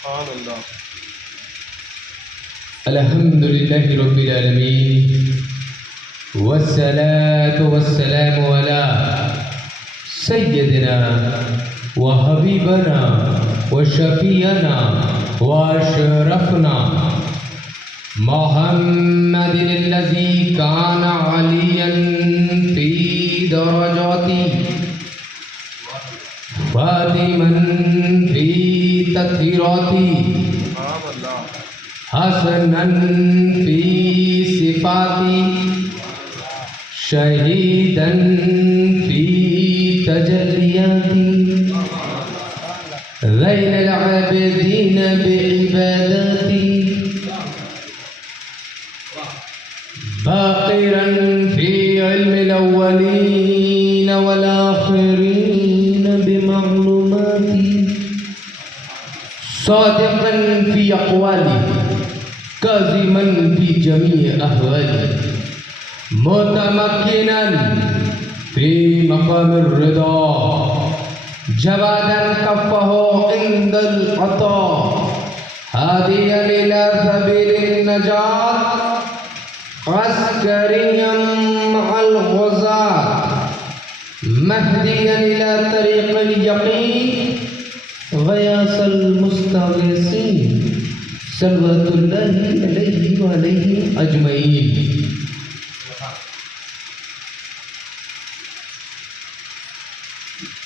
سبحان اللہ. الحمد للہ رب العالمین والصلاة والسلام على سیدنا وحبیبنا وشفیعنا واشرفنا محمد الذي كان عليا في درجاتي فاطما في تطهيراتي سبحان اللہ. حسنا في صفاتي شهيدا في تجلياتي غير العابدين بعبادتي باقرا في علم الأولين والآخرين بمعلوماتي صادقا في أقوالي كاظما في جميع أهوالي متمكنا في مقام الرضا جوادا كفه عند العطاء هاديا إلى سبيل النجاة عسكريا مع الغزاة مهديا إلى طريق اليقين غياث المستغيثين صلوات الله عليه وعليهم أجمعين.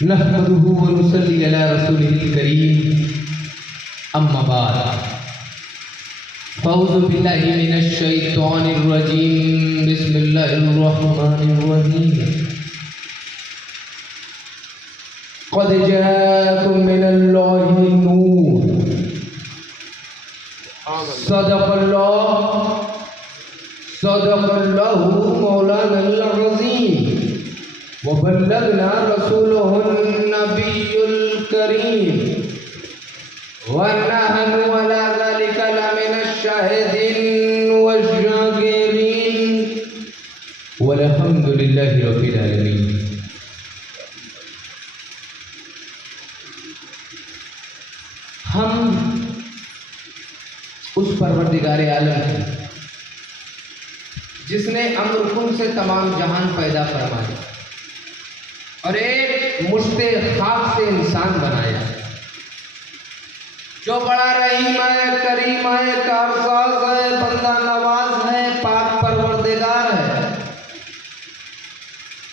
نحمده ونصلي على رسوله الكريم أما بعد فأعوذ بالله من الشيطان الرجيم بسم الله الرحمن الرحيم قد جاءكم من الله نور صدق الله مولانا العظيم وبلغنا رسوله النبي الكريم ونحن على ذلك لمن الشاهدين والشاكرين والحمد لله رب العالمين. ہم اس پروردگار عالم ہیں جس نے امر کن سے تمام جہان پیدا فرمایا اور ایک مشت خاک سے انسان بنایا جو بڑا رحیم ہے، کریم ہے، کارساز ہے، بندہ نواز ہے، پاک پروردگار ہے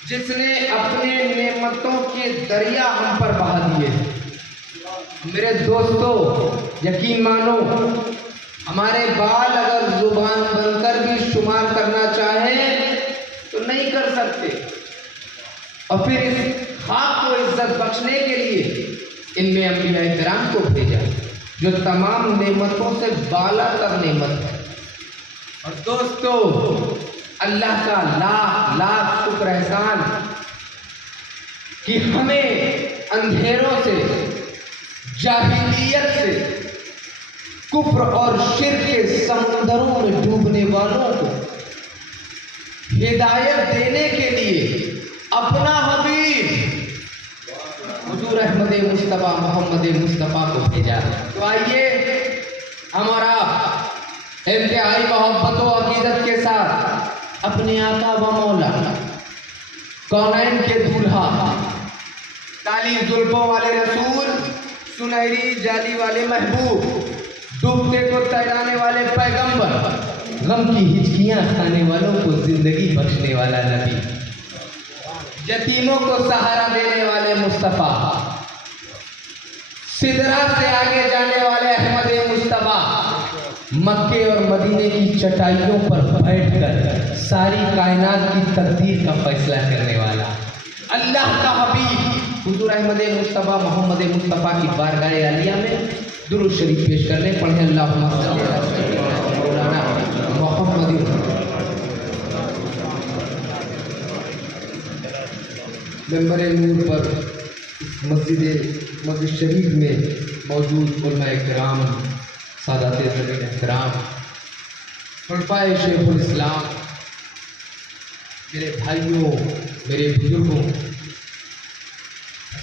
جس نے اپنے نعمتوں کے دریا ہم پر بہا دیے. میرے دوستو یقین مانو ہمارے بال اگر زبان بن کر بھی شمار کرنا چاہیں تو نہیں کر سکتے، اور پھر اس خاک کو عزت بخشنے کے لیے ان میں انبیاء کرام کو بھیجا جو تمام نعمتوں سے بالا تر نعمت ہے. اور دوستو اللہ کا لاکھ لاکھ شکر احسان کہ ہمیں اندھیروں سے، جاہلیت سے، کفر اور شرک کے سمندروں میں ڈوبنے والوں کو ہدایت دینے کے لیے اپنا حبیب حضور احمد مصطفیٰ محمد مصطفیٰ کو بھیجا. تو آئیے ہم اور آپ انتہائی محبت و عقیدت کے ساتھ اپنے آقا و مولا کونین کے دولہا، کالی زلفوں والے رسول، سنہری جالی والے محبوب، ڈوبتے کو تیرانے والے پیغمبر، غم کی ہچکیاں کھانے والوں کو زندگی بخشنے والا نبی، یتیموں کو سہارا دینے والے مصطفیٰ، سدرا سے آگے جانے والے احمد مصطفیٰ، مکے اور مدینے کی چٹائیوں پر بیٹھ کر ساری کائنات کی تقدیر کا فیصلہ کرنے والا اللہ کا حبیب حضور احمد مصطفیٰ محمد مصطفیٰ کی بارگاہ عالیہ میں درود شریف پیش کرنے پڑھیں. اللہم صلی علی سیدنا مولانا محمد. ممبر نور پر مسجد شریف میں موجود علماء کرام، سادات ذوی احترام، خلفائے شیخ الاسلام، میرے بھائیوں، میرے بزرگوں،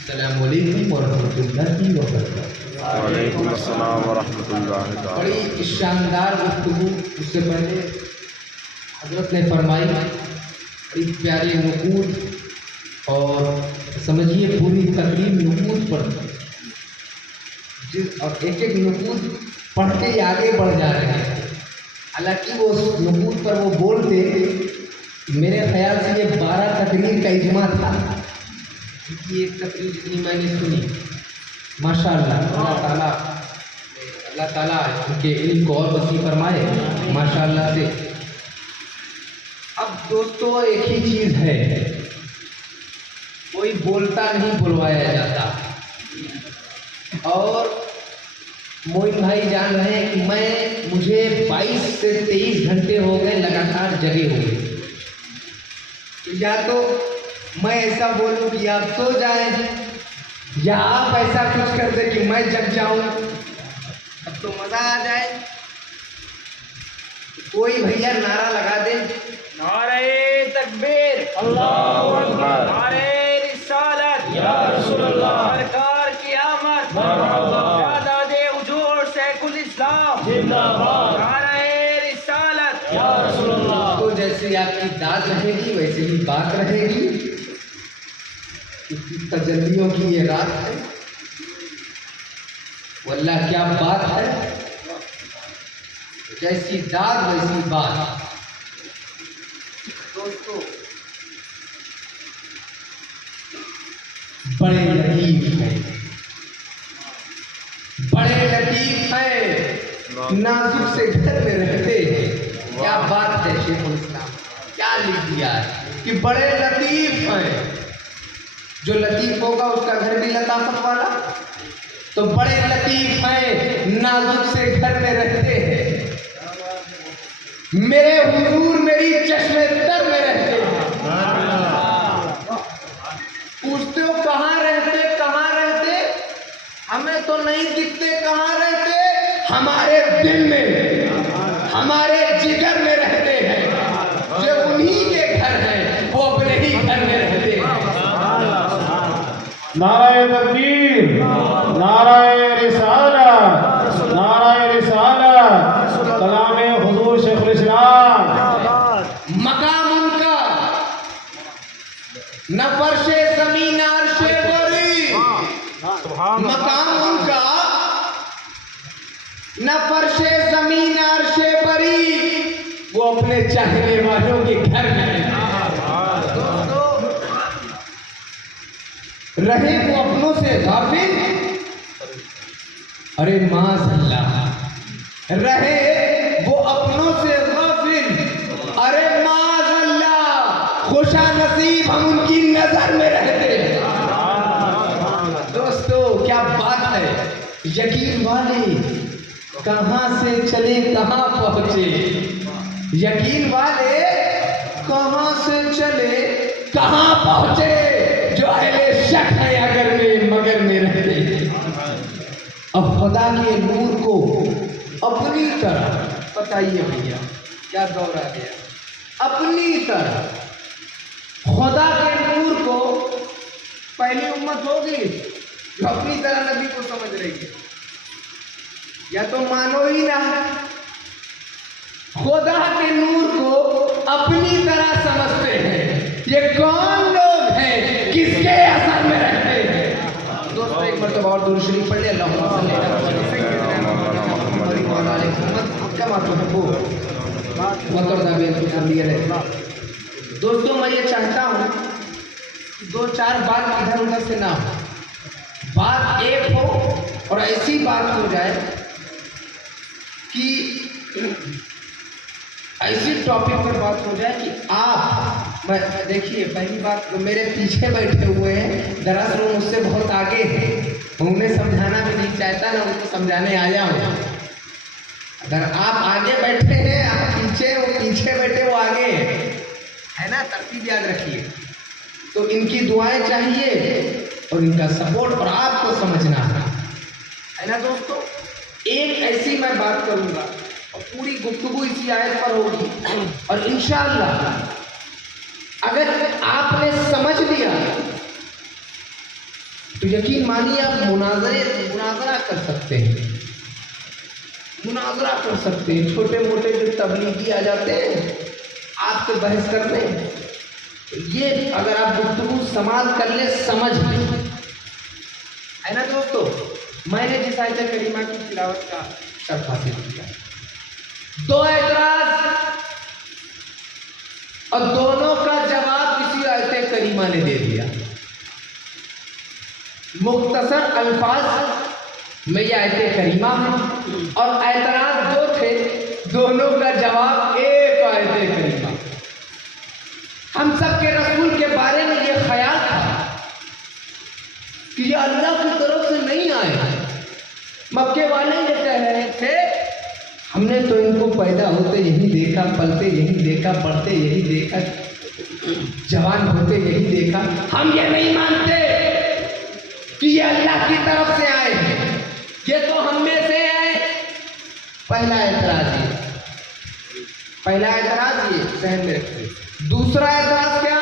السلام علیکم ورحمۃ اللہ وبرکاتہ۔ وعلیکم السلام ورحمۃ اللہ تعالی۔ بڑی شاندار گفتگو اس سے پہلے حضرت نے فرمائی، بڑی پیاری نقود، اور سمجھیے پوری تقریب نقود پر، اور ایک ایک نقود پڑھ کے ہی آگے بڑھ جا رہے ہیں۔ حالانکہ وہ اس نقود پر وہ بولتے، میرے خیال سے یہ 12 تقریر کا اجماع تھا، کیونکہ ایک تقریر جتنی میں نے سنی، ماشاء اللہ اللہ تعالیٰ ان کے علم کو اور وسیع فرمائے ماشاء اللہ سے۔ اب دوستو ایک ہی چیز ہے، کوئی بولتا نہیں بلوایا جاتا، اور موئن بھائی جان رہے ہیں کہ مجھے 22 سے 23 گھنٹے ہو گئے لگاتار جگے ہوئے، یا تو میں ایسا بولوں کہ آپ سو جائیں، یا آپ ایسا کچھ کر دیں کہ میں جگ جاؤں، اب تو مزہ آ جائے۔ کوئی بھیا نعرہ لگا دے، نعرہ تکبیر، اللہ اکبر، نعرہ رسالت، یا رسول اللہ، سرکار کی آمد، مرحبا، تعداد حضور شیخ الاسلام، زندہ باد، نعرہ رسالت، یا رسول اللہ۔ تو جیسی آپ کی داد رہے گی ویسے ہی بات رہے گی، کیونکہ تجلیوں کی یہ رات ہے، واللہ کیا بات ہے، جیسی داد ویسی بات۔ دوستو بڑے لطیف ہیں، بڑے لطیف ہیں، نازک سے گھر میں رہتے ہیں، کیا بات ہے شیخ الاسلام، کیا لکھ دیا ہے کہ بڑے لطیف ہیں، جو لطیف ہوگا اس کا گھر بھی لطافت والا، تو بڑے لطیف ہیں، نازک سے گھر میں رہتے ہیں، میرے حضور میری چشم تر میں رہتے ہیں۔ پوچھتے ہو کہاں رہتے، کہاں رہتے، ہمیں تو نہیں دکھتے کہاں رہتے، ہمارے دل میں، ہمارے جگر میں رہتے ہیں، جو انہی کے گھر ہیں وہ اپنے ہی گھر میں رہتے ہیں۔ نعرہ تکبیر، نعرہ رسالت، نعرہ رسالت، کلام حضور شیخ الاسلام۔ مقام ان کا نہ فرش زمین عرش بری، مقام ان کا نہ فرش زمین عرش بری، وہ اپنے چاہنے والوں کے گھر میں رہے وہ اپنوں سے غافل، ارے معاذ اللہ، رہے وہ اپنوں سے غافل، ارے معاذ اللہ، خوشا نصیب ہم ان کی نظر میں رہتے ہیں۔ دوستو کیا بات ہے، یقین والے کہاں سے چلے کہاں پہنچے، یقین والے کہاں سے چلے کہاں پہنچے، جو اہل شک ہے اگر میں مگر میں رہتے ہیں۔ اب خدا کے نور کو اپنی طرح، بتائیے بھیا کیا دور آ گیا، اپنی طرح خدا کے نور کو، پہلی امت ہوگی جو اپنی طرح نبی کو سمجھ رہی ہے، یا تو مانو ہی نہ، خدا کے نور کو اپنی طرح سمجھتے ہیں، یہ کون لوگ ہیں کس کے اثر میں رہتے ہیں۔ دوستو ایک مرتبہ اور درود شریف پڑھ لیں، اللہم صلی علی محمد وعلی آل محمد کما تحبون وترضى بنا۔ دوستو میں یہ چاہتا ہوں کہ دو چار بات ادھر ادھر سے نہ ہو، بات ایک ہو اور ایسی بات ہو جائے کہ ایسی ٹاپک پر بات ہو جائے کہ آپ، دیکھیے پہلی بات، جو میرے پیچھے بیٹھے ہوئے ہیں دراصل وہ مجھ سے بہت آگے ہیں، انہیں سمجھانا بھی نہیں چاہتا نہ ان کو سمجھانے آیا ہوں۔ اگر آپ آگے بیٹھے ہیں، آپ پیچھے، وہ پیچھے بیٹھے وہ آگے ہے نا، ترتیب یاد رکھیے۔ تو ان کی دعائیں چاہیے اور ان کا سپورٹ، اور آپ کو سمجھنا ہے نا دوستو۔ ایک ایسی میں بات کروں گا اور پوری گفتگو اسی آیت پر ہوگی، اور انشاءاللہ اگر آپ نے سمجھ لیا تو یقین مانیے آپ مناظرہ کر سکتے ہیں، مناظرہ کر سکتے ہیں۔ چھوٹے موٹے جو تبلیغی آ جاتے ہیں آپ سے بحث کرنے، یہ اگر آپ گفتگو سماعت کر لیں، سمجھ لیں، ہے نا دوستو۔ میں نے جس آیت کریمہ کی تلاوت کا شرف حاصل کیا، 2 اعتراض اور دونوں کا جواب اسی آیت کریمہ نے دے دیا۔ مختصر الفاظ میں یہ آیت کریمہ ہے، اور اعتراض 2 تھے، دونوں کا جواب ایک آیت کریمہ۔ ہم سب کے رسول کے بارے میں یہ خیال تھا کہ یہ اللہ کی طرف سے نہیں آئے۔ مکے والے یہ کہہ رہے تھے ہم نے تو ان کو پیدا ہوتے یہی دیکھا، پلتے یہی دیکھا، پڑھتے یہی دیکھا، جوان ہوتے یہی دیکھا، ہم یہ نہیں مانتے کہ یہ اللہ کی طرف سے آئے ہیں، یہ تو ہم میں سے آئے۔ پہلا اعتراض یہ ذہن میں رکھیں۔ دوسرا اعتراض کیا؟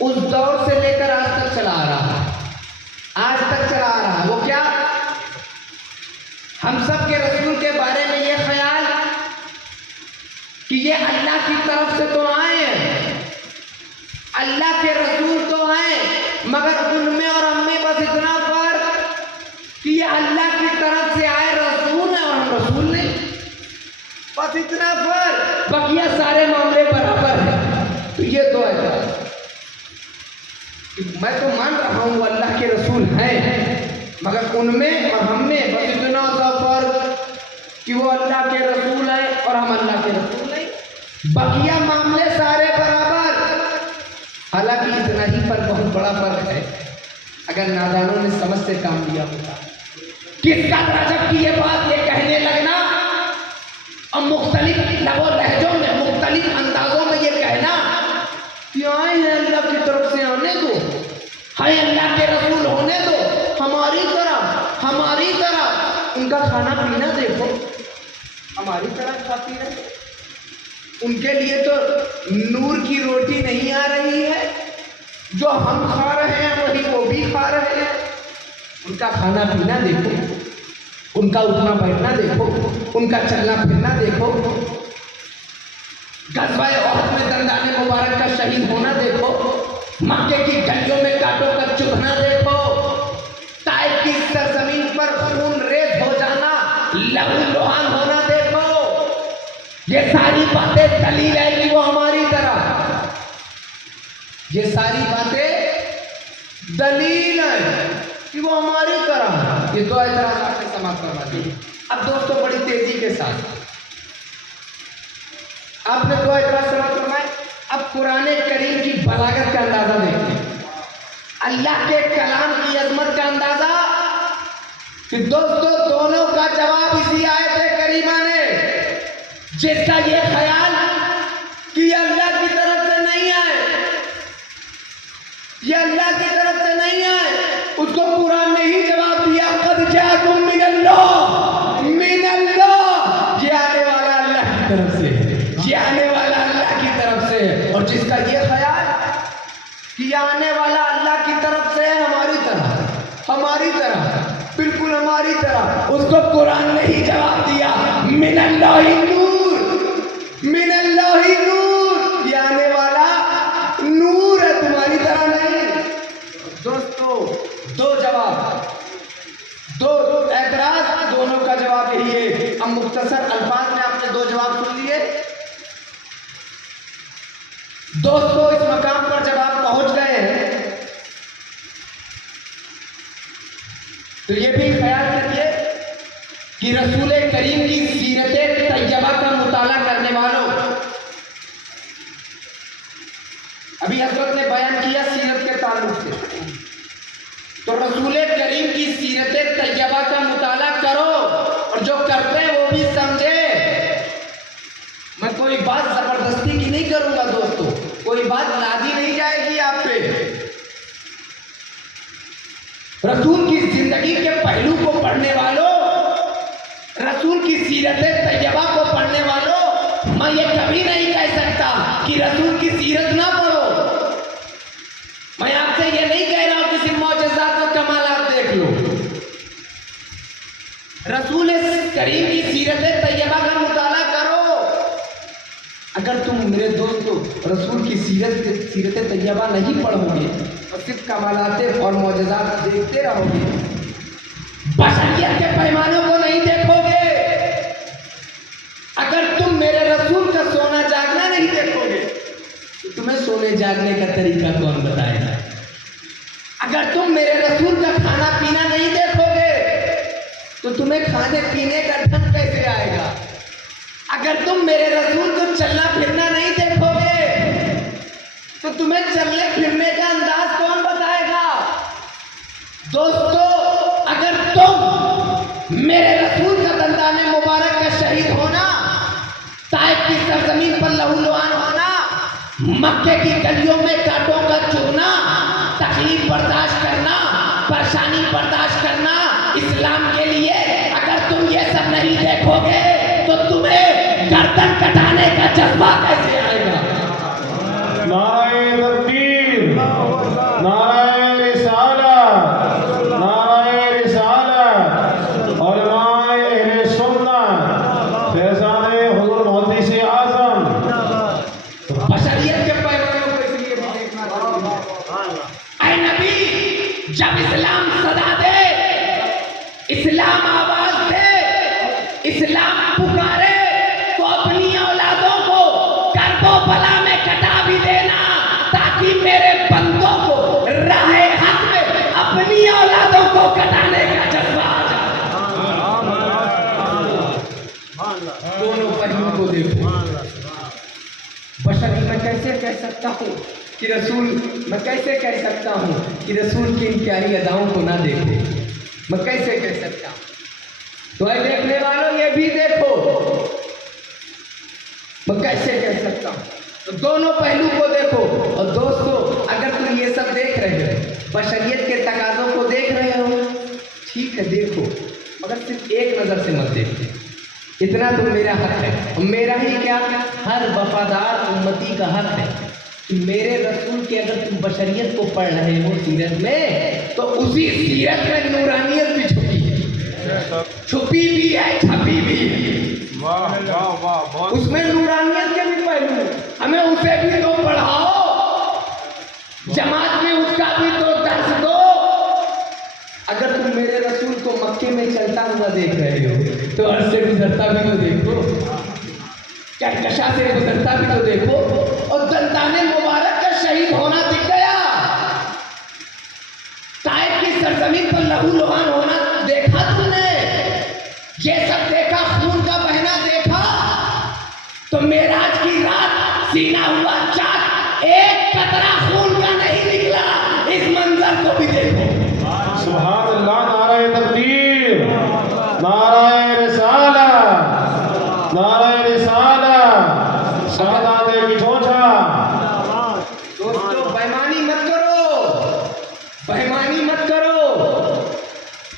اس دور سے لے کر آج تک چلا آ رہا ہے، وہ کیا؟ ہم سب کے رسول کے بارے میں یہ خیال کہ یہ اللہ کی طرف سے تو آئے ہیں، اللہ کے رسول تو ہیں، مگر ان میں اور ہم میں بس اتنا فرق کہ یہ اللہ کی طرف سے آئے رسول ہیں اور ہم رسول نہیں، بس اتنا فرق، بقیہ سارے معاملے برابر ہیں۔ تو یہ 2 اعتراض، میں تو مان رہا ہوں وہ اللہ کے رسول ہیں، مگر ان میں اور ہم میں بس اتنا سا فرق کہ وہ اللہ کے رسول ہیں اور ہم اللہ کے رسول نہیں، بقیہ معاملے سارے برابر۔ حالانکہ اتنا ہی فرق بہت بڑا فرق ہے، اگر نادانوں نے سمجھ سے کام لیا ہوتا۔ کس کا تعجب کی یہ بات یہ کہنے لگنا اور مختلف لب و لہجوں میں، مختلف اندازوں میں یہ کہنا کہ آئے ہیں اللہ کی طرف سے، آنے دو، ہے اللہ کے رسول ہونے دو، ہماری طرح ان کا کھانا پینا دیکھو، ہماری طرح کھاتی رہے۔ ان کے لیے تو نور کی روٹی نہیں آ رہی ہے، جو ہم کھا رہے ہیں وہی وہ بھی کھا رہے ہیں۔ ان کا کھانا پینا دیکھو، ان کا اٹھنا بیٹھنا دیکھو، ان کا چلنا پھرنا دیکھو، غزوہ احد میں دندان مبارک کا شہید ہونا دیکھو، مکے کی گلیوں میں کانٹوں کا چبھنا دیکھو، طائف کی سرزمین پر خون ریز ہو جانا، لہو لہان ہونا دیکھو۔ یہ ساری باتیں دلیل ہے کہ وہ ہماری طرح، یہ ساری باتیں دلیل ہے کہ وہ ہماری طرح۔ یہ 2 اعتراض آپ نے سماعت کروا دیے۔ اب دوستو بڑی تیزی کے ساتھ آپ نے 2 اعتراض سماعت کروائے، اب قرآن کریم کی بلاغت کا اندازہ دیکھیں، اللہ کے کلام کی عظمت کا اندازہ کہ دوستو دونوں کا جواب اسی آیت کریمہ نے، جس کا یہ خیال کہ یہ اللہ کی طرف سے نہیں آئے، یہ اللہ کی طرف سے نہیں آئے، اس کو قرآن نے ہی جواب دیا، قد جاءکم من اللہ، یہ آنے والا اللہ کی طرف سے، یہ آنے والا اللہ کی طرف سے۔ اور جس کا یہ خیال کہ یہ آنے والا اللہ کی طرف سے ہے، ہماری طرح، بالکل ہماری طرح، اس کو قرآن نے ہی جواب دیا، من اللہ نور، یہ آنے والا نور ہے، تمہاری طرح نہیں۔ دوستو 2 جواب، 2 اعتراض، دونوں کا جواب یہی ہے۔ اب مختصر الفاظ میں آپ نے 2 جواب سن لیے۔ دوستو اس مقام پر جب آپ پہنچ گئے ہیں تو یہ بھی خیال کریے کہ رسول کریم کی سیرت طیبہ کا مطالعہ کرنے والوں، ابھی حضرت نے بیان کیا سیرت کے تعلق سے، تو رسول کریم کی سیرت طیبہ کا مطالعہ کرو، اور جو کرتے ہیں وہ بھی سمجھے۔ میں کوئی بات زبردستی کی نہیں کروں گا دوستو، کوئی بات لادی نہیں جائے گی آپ پہ۔ رسول کی زندگی کے پہلو کو پڑھنے والوں، رسول کی سیرت طیبہ کو پڑھنے والوں، میں یہ کبھی نہیں کہہ سکتا کہ رسول کی سیرت نہ پڑھو۔ میں آپ سے یہ نہیں کہہ رہا ہوں کسی معجزات اور رسول کریم کی سیرت طیبہ کا مطالعہ کرو. اگر تم میرے دوستو رسول کی سیرت طیبہ نہیں پڑھو گے اور صرف کمالات اور معجزات دیکھتے رہو گے، بشریت کے پیمانوں کو نہیں دیکھو گے، اگر تم میرے رسول کا سونا جاگنا نہیں دیکھو گے تو تمہیں سونے جاگنے کا طریقہ کون بتائے گا؟ اگر تم میرے رسول کا کھانا پینا نہیں دیکھو گے تو تمہیں کھانے پینے کا ڈھنگ کیسے آئے گا؟ اگر تم میرے رسول کو چلنا پھرنا نہیں دیکھو گے تو تمہیں چلنے پھرنے کا انداز کون بتائے گا؟ دوستو اگر تم میرے رسول کا دندان مبارک کا شہید ہونا، طائف کی سرزمین پر لہو لہان ہونا، مکے کی گلیوں میں کانٹوں کا چبھنا، تکلیف برداشت کرنا، پریشانی برداشت کرنا اسلام کے لیے، اگر تم یہ سب نہیں دیکھو گے تو تمہیں گردن کٹانے کا جذبہ کیسے آئے گا؟ نعرہ تکبیر، نعرہ رسالت، نعرہ رسالت، علماء اہل سنت، فیضان حضور محدث اعظم. بشریت کے پیمانوں کو اس لیے بھی دیکھنا ضروری ہے. اے نبی، جب اسلام صدا دے، اسلام آواز دے، اسلام پکارے تو اپنی اولادوں کو کرب و بلا میں کٹا بھی دینا، تاکہ میرے بندوں کو راہ حق میں اپنی اولادوں کو کٹانے کا جذبہ آ جائے. دونوں پہلو کو دیکھو. بشری میں کیسے کہہ سکتا ہوں کہ رسول، میں کیسے کہہ سکتا ہوں کہ رسول کی ان پیاری اداؤں کو نہ دیکھو؟ میں کیسے کہہ سکتا ہوں؟ تو اے دیکھنے والوں یہ بھی دیکھو، میں کیسے کہہ سکتا ہوں؟ تو دونوں پہلو کو دیکھو. اور دوستو اگر تم یہ سب دیکھ رہے ہو، بشریت کے تقاضوں کو دیکھ رہے ہو، ٹھیک ہے دیکھو، مگر صرف ایک نظر سے مت دیکھو. اتنا تو میرا حق ہے، اور میرا ہی کیا، ہر وفادار امتی کا حق ہے کہ میرے رسول کے اگر تم بشریت کو پڑھ رہے ہو سیرت میں، تو اسی سیرت میں نورانیت بھی چھپی ہے، چھپی بھی ہے، چھپی بھی ہے. اس میں نورانیت کے بھی پہلو ہیں، ہمیں اسے بھی تو پڑھاؤ، جماعت میں اس کا بھی تو درس دو. اگر تم میرے رسول کو مکے میں چلتا ہوا دیکھ رہے ہو تو عرض سے گزرتا بھی تو دیکھو، کہکشاں سے گزرتا بھی تو دیکھو، اور دندان مبارک کا شہید ہونا دکھ گیا، طائف کی سرزمین پر لہو لہان ہونا دیکھا تم نے، یہ سب دیکھا، خون کا بہنا دیکھا، تو معراج کی رات سینہ ہوا چاک، ایک قطرہ خون کا نہیں نکلا. اس منظر کو بھی دیکھو. سبحان اللہ. نعرہ تکبیر، نعرہ رسالت، نعرہ رسالت، سادات کی چونچا. دوستو بےمانی مت کرو، بےمانی مت کرو.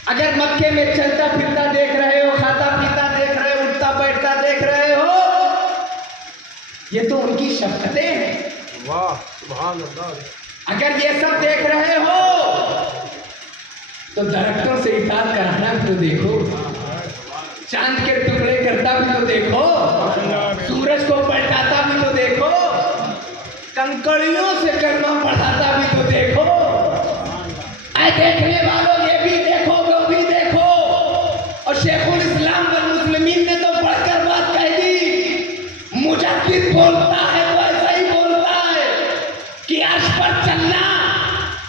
اگر مکے میں چلتا پھرتا دیکھ رہے ہو، کھاتا پیتا دیکھ رہے ہو، اٹھتا بیٹھتا دیکھ رہے ہو، یہ تو ان کی شفقتیں ہیں. واہ سبحان اللہ. اگر یہ سب دیکھ رہے ہو تو درختوں سے اطاعت کرانا بھی تو دیکھو، چاند کے ٹکڑے کرتا بھی تو دیکھو، سورج کو پلٹاتا بھی تو دیکھو، کنکڑیوں سے کلمہ پڑھاتا بھی تو دیکھو. اے دیکھنے والوں یہ بھی دیکھو، وہ بھی دیکھو. اور شیخ الاسلام والمسلمین نے تو بڑھ کر بات کہہ دی، مجدد بولتا ہے تو ایسا ہی بولتا ہے کہ عرش پر چلنا،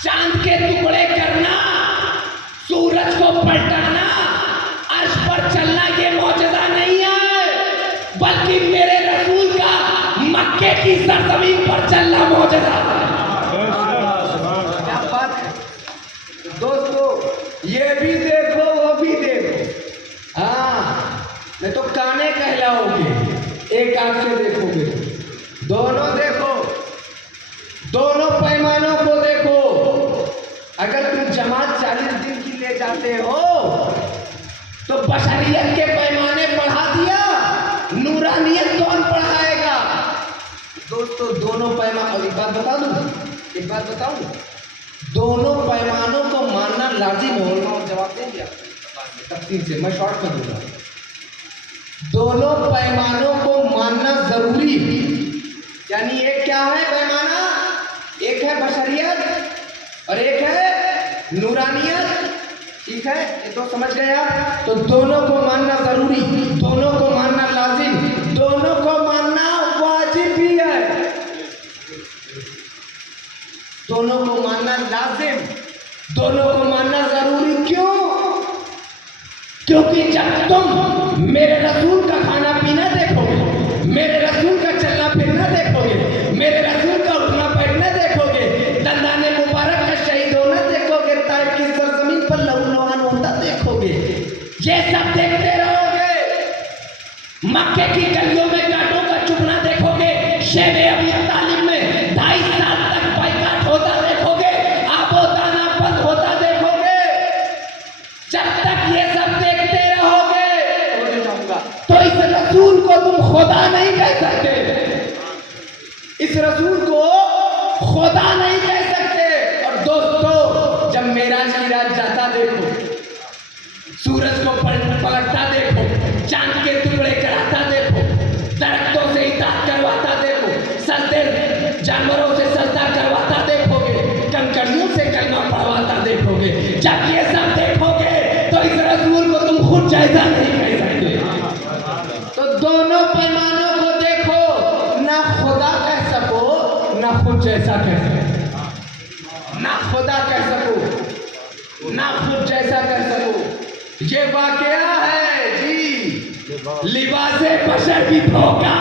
چاند کے ٹکڑے کرنا، سورج کو پلٹانا، عرش پر چلنا یہ معجزہ نہیں ہے، بلکہ میرے رسول کا مکے کی سرزمین پر چلنا معجزہ ہے. کیا بات ہے دوستو، یہ بھی دیکھو وہ بھی دیکھو. ہاں میں تو کانے کہلاؤ گے، ایک آنکھ سے دیکھو گے، دونوں دیکھو، دونوں پیمانوں کو دیکھو. اگر تم جماعت 40 دن کی لے جاتے ہو تو بشریت کے پیمانے پڑھا دیا، نورانیت کون پڑھائے گا؟ دوستو دونوں پیمانوں، ایک بات بتا دوں، ایک بات بتاؤں، دونوں پیمانوں کو ماننا لازم ہے. علماء جواب دیں گے آپ. تفصیل سے میں شارٹ کر دوں گا. دونوں پیمانوں کو ماننا ضروری ہے. یعنی ایک کیا ہے پیمانہ؟ ایک ہے بشریت اور ایک ہے نورانیت. ٹھیک ہے، یہ تو سمجھ گئے آپ. تو دونوں کو ماننا ضروری، دونوں کو ماننا لازم، دونوں کو ماننا واجب بھی ہے. دونوں کو ماننا لازم، دونوں کو ماننا ضروری. کیوں؟ کیونکہ جب تم میرے رسول کا کھانا پینا دیکھو گے، میرے رسول کا چلنا پھرنا دیکھو گے، میرے رسول کا اٹھنا بیٹھنا دیکھو گے، دندان مبارک کا شہید ہونا دیکھو گے، طائف کی سرزمین پر لہو لہان ہوتا دیکھو گے، یہ سب دیکھتے رہو گے. مکے کی گلیوں میں کانٹوں کا چبھنا دیکھو گے، شیب ابی طالب میں 2.5 سال تک بائیکاٹ ہوتا دیکھو گے، آب و دانہ بند ہوتا دیکھو گے. جب تک یہ سب دیکھتے رہو گے تو اس رسول کو تم خدا نہیں کہہ سکتے. اس رسول کو خدا نہیں کہہ سکتے. اور دوستو، جب معراج کی رات جاتا دیکھو، سورج کو پلٹتا دیکھو، چاند کے ٹکڑے کراتا دیکھو، درختوں سے اطاعت کرواتا دیکھو، سجدے جانوروں سے سجدہ کرواتا دیکھو گے، کنکریوں سے کلمہ پڑھواتا دیکھو گے. جب یہ سب دیکھو گے تو اس رسول کو تم خود جیسا نہیں کہہ سکتے. تو دونوں پیمانوں کو دیکھو، نہ خدا کہہ سکو نہ خود جیسا کہہ سکو. نہ خدا کہہ سکو نہ خود جیسا کہہ سکو. یہ واقعہ ہے جی لباس بشر بھی دھوکا.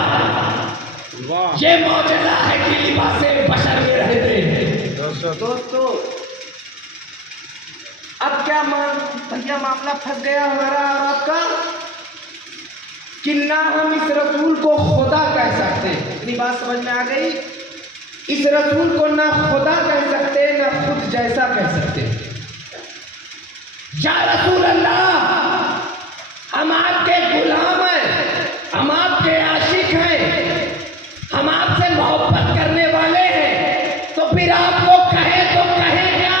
یہ معجزہ ہے کہ لباس بشر میں رہتے ہیں. دوستو اب کیا بھیا معاملہ پھنس گیا ہمارا اور آپ کا کہ نہ ہم اس رسول کو خدا کہہ سکتے. اتنی بات سمجھ میں آ گئی. اس رسول کو نہ خدا کہہ سکتے نہ خود جیسا کہہ سکتے. یا رسول اللہ، ہم آپ کے غلام ہیں، ہم آپ کے عاشق ہیں، ہم آپ سے محبت کرنے والے ہیں. تو پھر آپ کو کہے تو کہیں کیا؟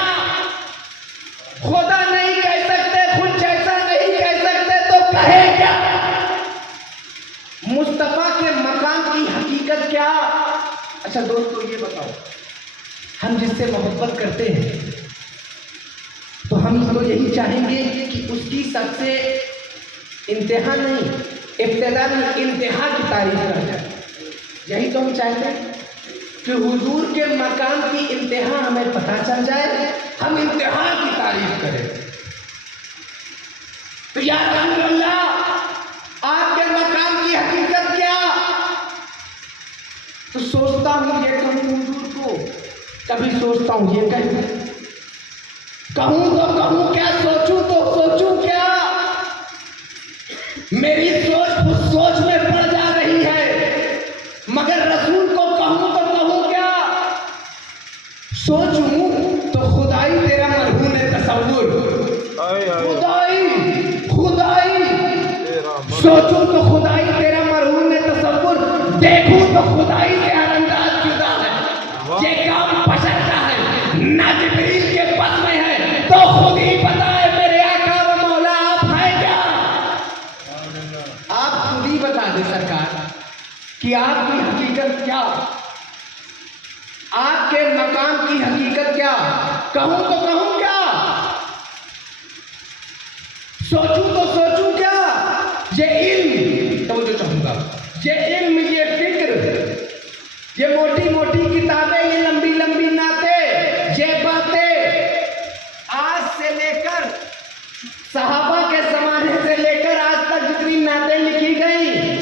خدا نہیں کہہ سکتے، خود جیسا نہیں کہہ سکتے تو کہے کیا؟ مصطفیٰ کے مقام کی حقیقت کیا؟ اچھا دوستو یہ بتاؤ، ہم جس سے محبت کرتے ہیں تو ہم تو یہی چاہیں گے کہ اس کی سب سے انتہا نہیں، ابتدا نہیں، انتہا کی تعریف کر جائے. یہی تو ہم چاہتے ہیں کہ حضور کے مقام کی انتہا ہمیں پتہ چل جائے، ہم انتہا کی تعریف کریں. تو یا رسول اللہ، آپ کے مقام کی حقیقت کیا؟ تو سوچتا ہوں یہ کہوں حضور کو، کبھی سوچتا ہوں یہ کہوں تو کہوں کیا، سوچوں تو سوچوں کیا. میری سوچ اس سوچ میں پڑ جا رہی ہے، مگر رسول کو کہوں تو کہوں کیا. سوچوں تو خدائی تیرا مرہون تصور، خدائی سوچوں تو خدائی تیرا مرہون تصور، دیکھوں تو خدائی سے ہر انداز جدا ہے. یہ کام بشر کا ہے، نہ جبریل کے بس میں ہے. تو خود ہی بتائے میرے آقا و مولا، آپ ہیں کیا؟ آپ خود ہی بتا دیں سرکار کہ آپ کی حقیقت کیا، آپ کے مقام کی حقیقت کیا. کہوں تو کہوں کیا، سوچوں تو سوچوں کیا. یہ علم توجہ چاہوں گا، یہ علم، یہ فکر، یہ موٹی موٹی کتابیں، یہ لمبی لمبی نعتیں، یہ باتیں آج سے لے کر صحابہ کے زمانے سے لے کر آج تک جتنی نعتیں لکھی گئیں،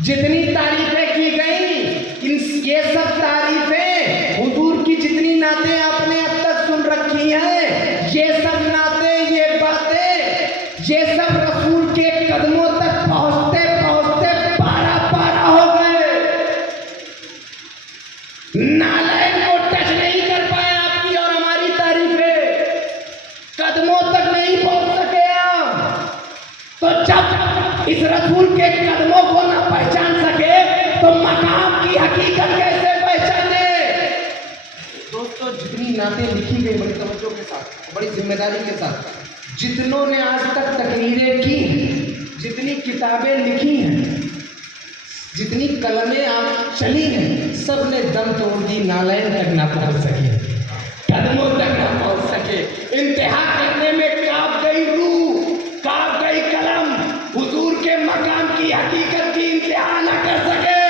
جتنی تعریفیں کی گئیں، یہ سب تعریفیں حضور کی جتنی نعتیں آپ نے اب تک سن رکھی ہیں، یہ سب نعتیں، یہ باتیں، یہ سب رسول کے قدموں تک پہنچتے پہنچتے پارا پارا ہو گئے. نالائن کو ٹچ نہیں کر پائے آپ کی اور ہماری تعریفیں، قدموں تک نہیں پہنچ سکے ہم. تو جب اس رسول کے قدموں کو نہ پہچان سکے تو مقام کی حقیقت کیسے پہچانے؟ دوستو جتنی نعتیں لکھی گئی بڑی توجہ کے ساتھ، بڑی ذمہ داری کے ساتھ जितनों ने आज तक तकरीरें की हैं, जितनी किताबें लिखी हैं, जितनी कलमें आप चली हैं, सब ने दम तोड़ दी, नालैन तक ना पहुंच सके, कदमों तक ना पहुंच सके। इंतहा करने में कांप गई रूह, कांप गई कलम, हुजूर के मकाम की हकीकत की इंतहा ना कर सके।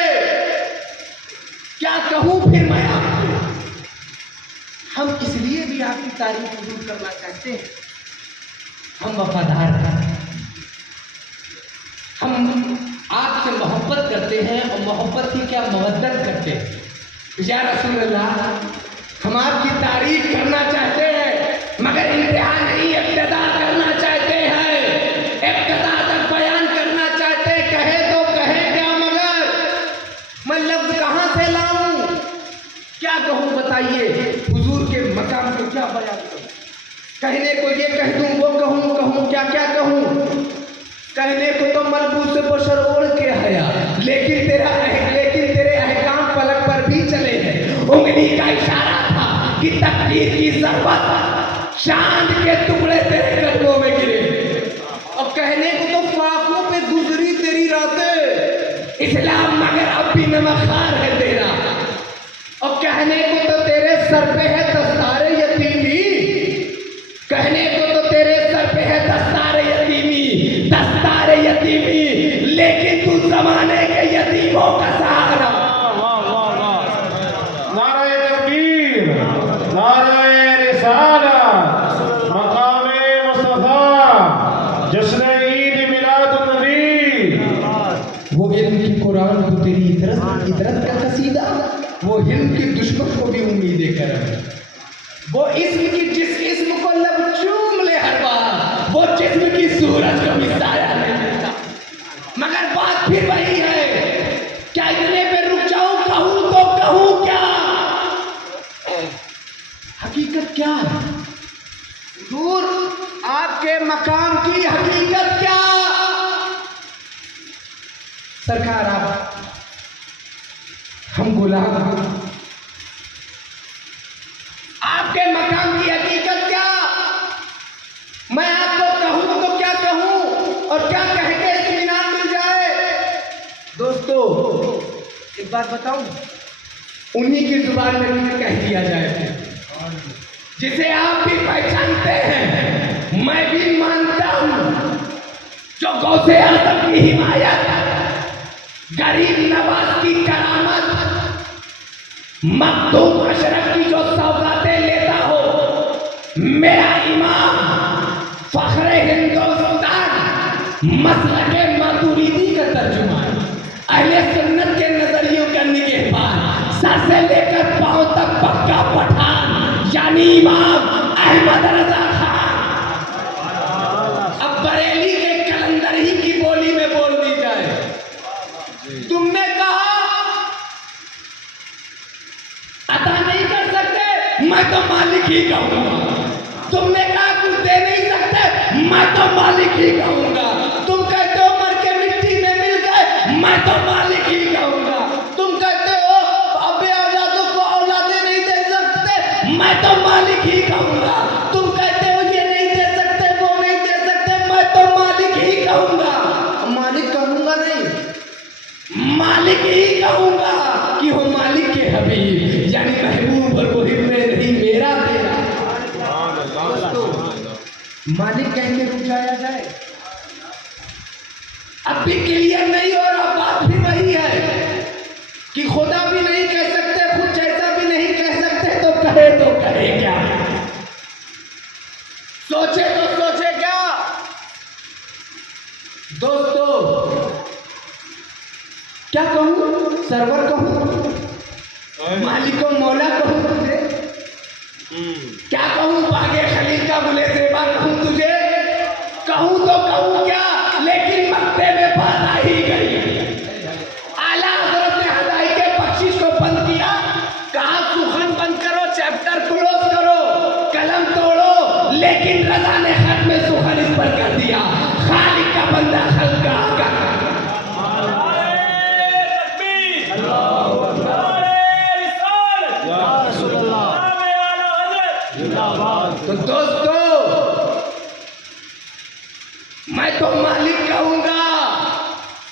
क्या कहूं फिर मैं आपको, हम इसलिए भी आपकी तारीफ हुजूर करना चाहते हैं, हम वफादार हैं, हम आपसे मोहब्बत करते हैं, और मोहब्बत की क्या मवद्दत करते हैं। या रसूल अल्लाह, हम आपकी तारीफ करना चाहते हैं, मगर इंतहा नहीं, इब्तिदा करना चाहते हैं, इब्तिदा तक बयान करना चाहते हैं। कहे तो कहे क्या, मगर मैं लफ्ज कहाँ से लाऊं, क्या कहूँ बताइए। हुजूर के मकाम को क्या बयान करूं, कहने को ये कह दूं, वो कहूँ क्या क्या कहूँ। कहने को तो मलबूस बशर ओढ़ के हया, लेकिन तेरे अहकाम पलक पर भी चले हैं। उंगली का इशारा था कि तकदीर की ज़रूरत, चांद के टुकड़े तेरे कदमों में गिरे। और कहने को तो फाकों पे गुजरी तेरी रातें, इस्लाम मगर अब भी नमखार है तेरा। और कहने को तो तेरे सर पे है दस्तारे यतीमी, कहने को तो तेरे सर पे है दस्तारे यतीमी, लेकिन तू ज़माने के यतीमों का सहारा। नारे तकबीर, नारे रिसालत, मकामे मुस्तफा, जश्न ईद मिलादुन नबी। वो इल्म की कुरान को तेरी इतरत का कसीदा, वो हिंद के दुश्मन को भी उम्मीदें कर, वो इस्म की जिस इस्म को लब चूम ले हर बार, वो जिस्म की सूरज को भी साया ले देता। मगर बात फिर वही है, क्या इतने पे रुक जाऊं, कहूं तो कहूं क्या, हकीकत क्या है हुजूर, आपके मकाम की हकीकत क्या। सरकार आप, हम गुलाम, आपके मकाम की हकीकत क्या, मैं आपको कहूं तो क्या कहूं, और क्या कह के इत्मीनान मिल जाए। दोस्तों एक बात बताऊं, उन्हीं की जुबान में कह दिया जाए, जिसे आप भी पहचानते हैं, मैं भी मानता हूं, जो गौसे आज़म की हिमायत, गरीब नवाज की करामत, मखदूम अशरफ की जो सौगातें लेता हो, मेरा इमाम फख्रे हिंदुस्तान मसलके मातुरीदी का तर्जुमान, अहले सुन्नत के नजरियों का निगहबान, सर से लेकर पांव तक पक्का पठान, यानी इमाम अहमद रजा खान। अब बरेली के कलंदर ही की बोली में बोल दी जाए, तुमने कहा अता नहीं कर सकते, मैं तो मालिक ही कहूंगा। तुमने कहा कुछ दे नहीं सकते, मैं तो मालिक ही कहूंगा। तुम कहते हो मर के मिट्टी में मिल गए, मैं तो मालिक ही कहूंगा। तुम कहते हो अबे औलादों को औलादे नहीं दे सकते, मैं तो मालिक ही कहूंगा। तुम कहते हो ये नहीं दे सकते, वो नहीं दे सकते, मैं तो मालिक ही कहूंगा। मालिक कहूंगा नहीं, मालिक ही कहूंगा कि हो मालिक के हबीब, यानी महबूब और मुहिब में नहीं मेरा तेरा। मालिक कह के रुक जाया जाए, अब भी क्लियर नहीं हो रहा, बात भी वही है कि खुदा भी नहीं कह सकते, खुद जैसा भी नहीं कह सकते, तो कहे क्या, सोचे तो सोचे क्या। दोस्तों क्या कहूं, सरवर कहूं, मालिक को मौला कहूं तुझे, क्या कहूं, बागे खलील का बुले सेवा कहूं तुझे, कहूं तो कहूं क्या, लेकिन मक्ते में बात आ ही गई। आला हज़रत ने हदाई के बख्शिश को बंद किया, कहा सुखन बंद करो, चैप्टर क्लोज करो, कलम तोड़ो, लेकिन रजा ने खत में सुखन इस पर कर दिया, खालिक का बंदा खल्क का आका। तो दोस्तों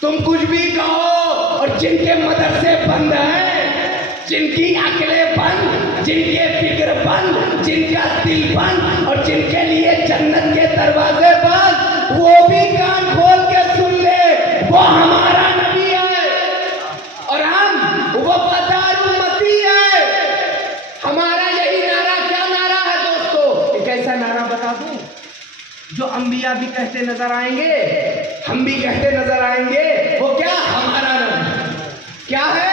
तुम कुछ भी कहो, और जिनके मदरसे बंद हैं, जिनकी अकलें बंद, जिनके फिक्र बंद, जिनका दिल बंद, और जिनके लिए जन्नत के दरवाजे बंद, वो भी कान खोल के सुन ले, वो हमारा नबी है और हम वफादार उम्मती है। हमारा यही नारा, क्या नारा है दोस्तों? एक ऐसा नारा बता दूं जो अंबिया भी कहते नजर आएंगे, हम भी कहते नजर आएंगे। वो क्या? हमारा नबी। क्या है?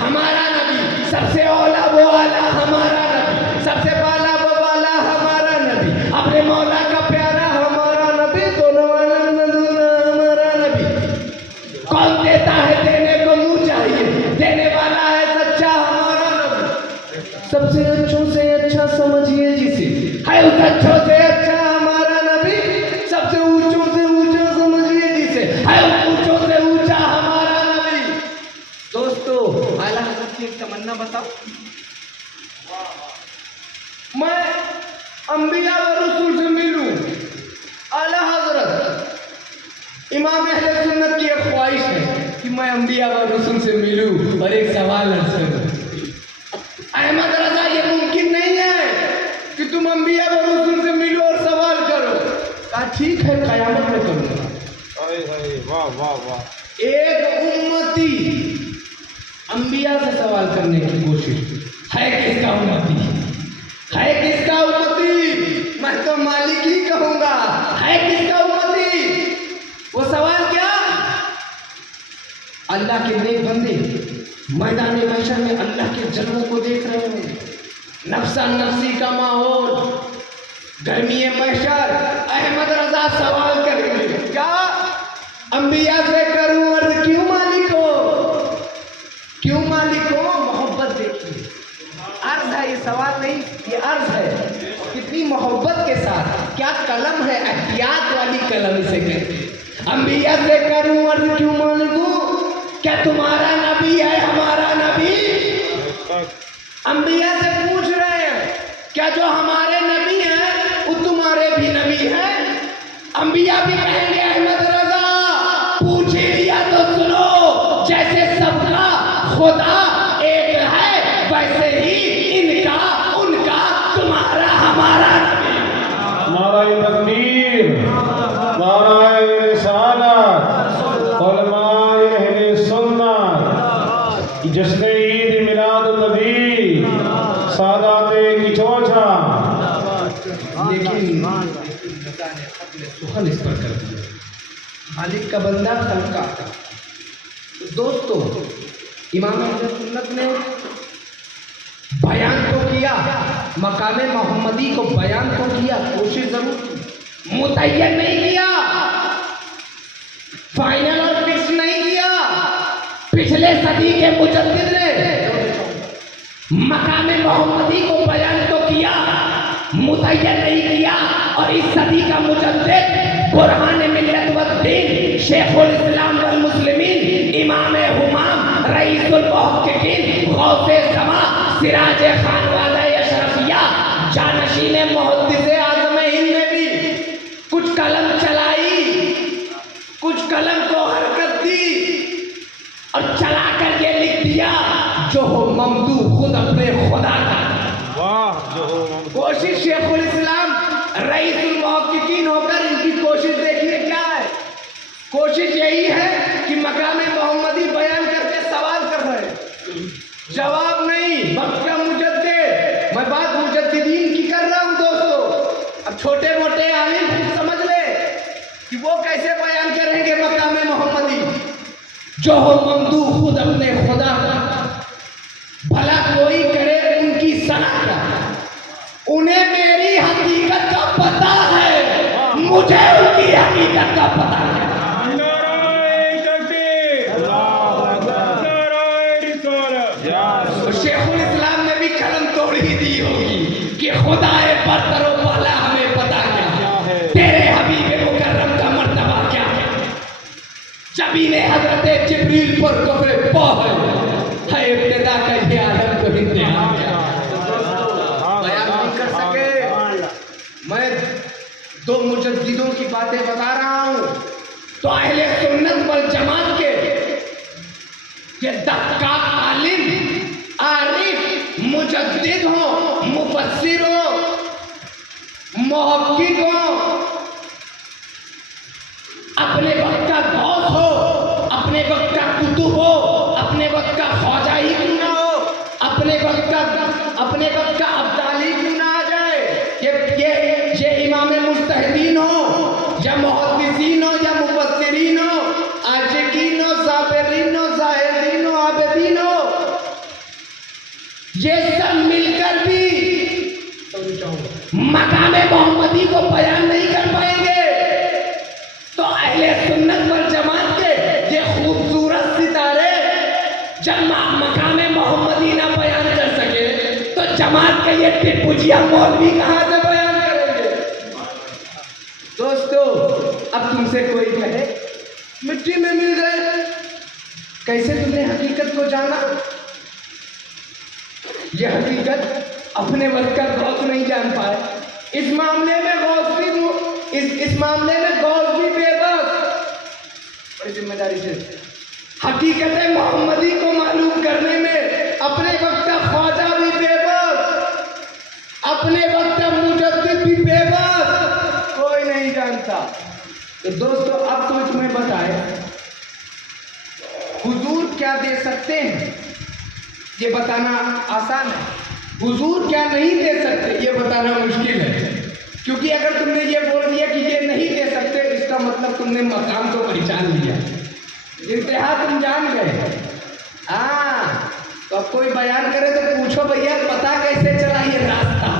हमारा नबी। सबसे औला वो आला हमारा नबी, सबसे बाला वो बाला हमारा नबी, अपने मौला का प्यारा हमारा नबी, दोनों आलम में दूल्हा हमारा नबी। कौन देता है देने को मुंह चाहिए, देने वाला है सच्चा हमारा नबी। सबसे अच्छों से अच्छा समझिए जिसे, है उस अच्छों से अच्छा हमारा नबी। सबसे ऊंचों से ऊंचा समझिए जिसे, है उस ऊंचों से ऊंचा हमारा नबी। दोस्तों, आला हज़रत की एक तमन्ना बताओ, मैं अंबिया व रसूल से मिलूं। आला हज़रत इमाम अहले सुन्नत की एक ख्वाहिश है कि मैं अंबिया व रसूल से मिलूं और एक सवाल अर्ज़ करूं। अहमद रज़ा, ये मुमकिन नहीं है कि तुम अंबिया व रसूल से मिलो और सवाल करो। कहा ठीक है, क़यामत में करूंगा। वाह वाह वाह। एक उम्मती अंबिया से सवाल करने की कोशिश है, किसका उम्मती है? किसका उम्मती? मैं तो मालिक ही कहूंगा। है किसका उम्मती? वो सवाल क्या? अल्लाह के नेक बंदे मैदान महशर में अल्लाह के जलवों को देख रहे हैं, नफ्सा नफ्सी का माहौल, गर्मी महशर। अहमद रजा सवाल करेंगे, क्या अंबिया से करूं अर्ज, क्यों मालिक हो, क्यों मालिक हो? मोहब्बत देखिए, अर्ज है ये, सवाल नहीं, ये अर्ज है। कितनी मोहब्बत के साथ, क्या कलम है, एहतियात वाली कलम इसे कहते हैं। अंबिया से करूं अर्ज, क्यों मालिक हो? क्या तुम्हारा नबी है हमारा नबी? अंबिया से पूछ रहे हैं, क्या जो हमारे नबी हैं वो तुम्हारे भी नबी हैं? अंबिया भी कहेंगे अहमद रजा, पूछ ही लिया तो सुनो, जैसे सबका खुदा एक है, वैसे ही इनका उनका तुम्हारा हमारा नबी। नाराए तकबीर, नाराए रिसालत, उलमाए अहले सुन्नत, जश्न ईद मिलाद नबी, सादाते की चौथा। लेकिन सुखन इस पर कर दिया, मालिक का बंदा खल्का था। दोस्तों, इमाम अहले सुन्नत ने बयान तो किया, मकामे मोहम्मदी को बयान तो किया, कोशिश जरूर की, मुतय्यन नहीं किया, फाइनल और फिक्स नहीं किया। पिछले सदी के मुजद्दिद ने मकामे मोहम्मदी को बयान तो किया, मुतय्यन नहीं किया, और इस सदी का मुजद्दिद बुरहान मिल्लत वद्दीन शेखुल इस्लाम वल मुस्लिमीन इमाम हुमाम रईसुल मुहक्किकीन गौसे ज़मा सिराज खान वाला अशरफिया जानशीन मुहद्दिसे आज़म हिंद ने भी कुछ कलम चलाई, कुछ कलम को हरकत दी और चला कर ये लिख दिया, जो हो ममदू खुद अपने खुदा का। वाह, जो हो कोशिश शेखुल इस्लाम रईसुल मुहक्किकीन होकर इनकी कोशिश देखिए क्या है। कोशिश यही है कि मकामे मोहम्मदी बयान करके सवाल कर रहे हैं, जवाब नहीं। वक्त का मुजद्दिद, मैं बात मुजद्दिदीन की कर रहा हूँ दोस्तों। अब छोटे मोटे आलिम खुद समझ ले कि वो कैसे बयान करेंगे मकामे मोहम्मदी, जो हो ममदू खुद अपने खुदा का। भला कोई करे उनकी सना का, उन्हें मेरी हकीकत का पता है, मुझे उनकी हकीकत का पता है। शेखुल इस्लाम ने भी कलम तोड़ ही दी होगी कि खुदाए बरतर व बाला हमें पता क्या है, तेरे हबीब मुकर्रम का मर्तबा क्या है। जबीने हजरत जिब्रील पर कफे पा है इब्तिदा का ये आलम को इंतहा क्या। बयान नहीं कर सके, मैं दो मुजद्दिदों की बातें बता रहा हूँ, तो अहले सुन्नत वल मुहक्किक हो, अपने वक्त का गौस हो, अपने वक्त का कुतुब हो, अपने वक्त का ख्वाजा ही क्यों ना हो, अपने वक्त का अब्दाली क्यों ना आ जाए, ये इमाम मुस्तहिदीन हो या मुहद्दिसीन हो या मुफस्सिरीन हो, आशिकीन हो, साबिरीन हो, ज़ाहिदीन हो, आबिदीन हो, ये सब मिलकर भी मकामे मोहम्मदी को बयान नहीं कर पाएंगे। तो अहले सुन्नत वल जमात के ये खूबसूरत सितारे जब मकामे मोहम्मदी ना बयान कर सके तो जमात के ये टिपुजिया मौलवी कहाँ से बयान करेंगे? दोस्तों, अब तुमसे कोई कहे मिट्टी में मिल गए, कैसे तुमने हकीकत को जाना? ये हकीकत अपने वक्त का गौस नहीं जान पाए। इस मामले में गौस भी बेबस, बड़ी जिम्मेदारी से हकीकत मोहम्मदी को मालूम करने में अपने वक्त का ख्वाजा भी बेबस, अपने वक्त का मुजद्दिद भी बेबस, कोई नहीं जानता। तो दोस्तों, अब तो तुम्हें बताए हुजूर क्या दे सकते हैं ये बताना आसान है, हुजूर क्या नहीं दे सकते ये बताना मुश्किल है। क्योंकि अगर तुमने ये बोल दिया कि ये नहीं दे सकते, इसका मतलब तुमने मकाम को पहचान लिया, इंतहा तुम जान गए। तो अब कोई बयान करे तो पूछो भैया पता कैसे चला ये रास्ता,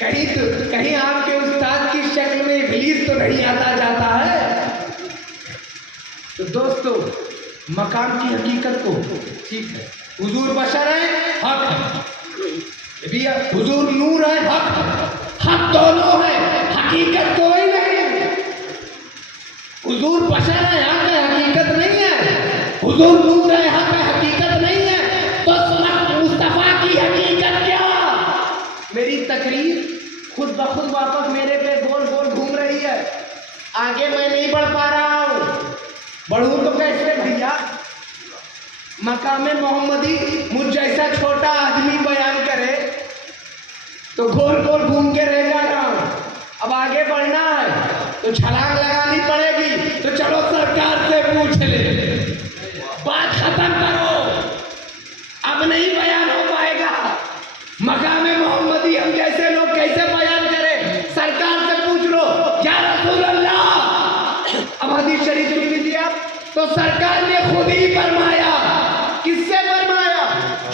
कहीं आपके उस्ताद की शक्ल में इब्लीस तो नहीं आता जाता है। तो दोस्तों, मकाम की हकीकत को ठीक है, हुजूर बशर है, हक है, हुजूर नूर है, हक दोनों है, हकीकत कोई नहीं। हुजूर बशर है, हक है, हकीकत नहीं है। हुजूर नूर है, हक है, हकीकत नहीं है। तो मुस्तफा की हकीकत क्या? मेरी तकरीर खुद ब खुद वापस मेरे पे गोल गोल घूम रही है, आगे मैं नहीं बढ़ पा रहा हूँ। बढ़ूँ तो कैसे भैया? मकामे मोहम्मदी मुझ जैसा छोटा आदमी बयान करे तो गोल गोल घूम के रह जा रहा हूँ। अब आगे बढ़ना है तो छलांग लगानी पड़ेगी। तो चलो सरकार से पूछ ले, बात खत्म करो, अब नहीं बयान हो पाएगा। मकामे मोहम्मदी हम जैसे लोग कैसे बयान करें? सरकार से पूछ लो, या रसूल अल्लाह। अब हदीस शरीफ सुन लीजिए आप। तो सरकार ने खुद ही फरमाया, किससे फरमाया?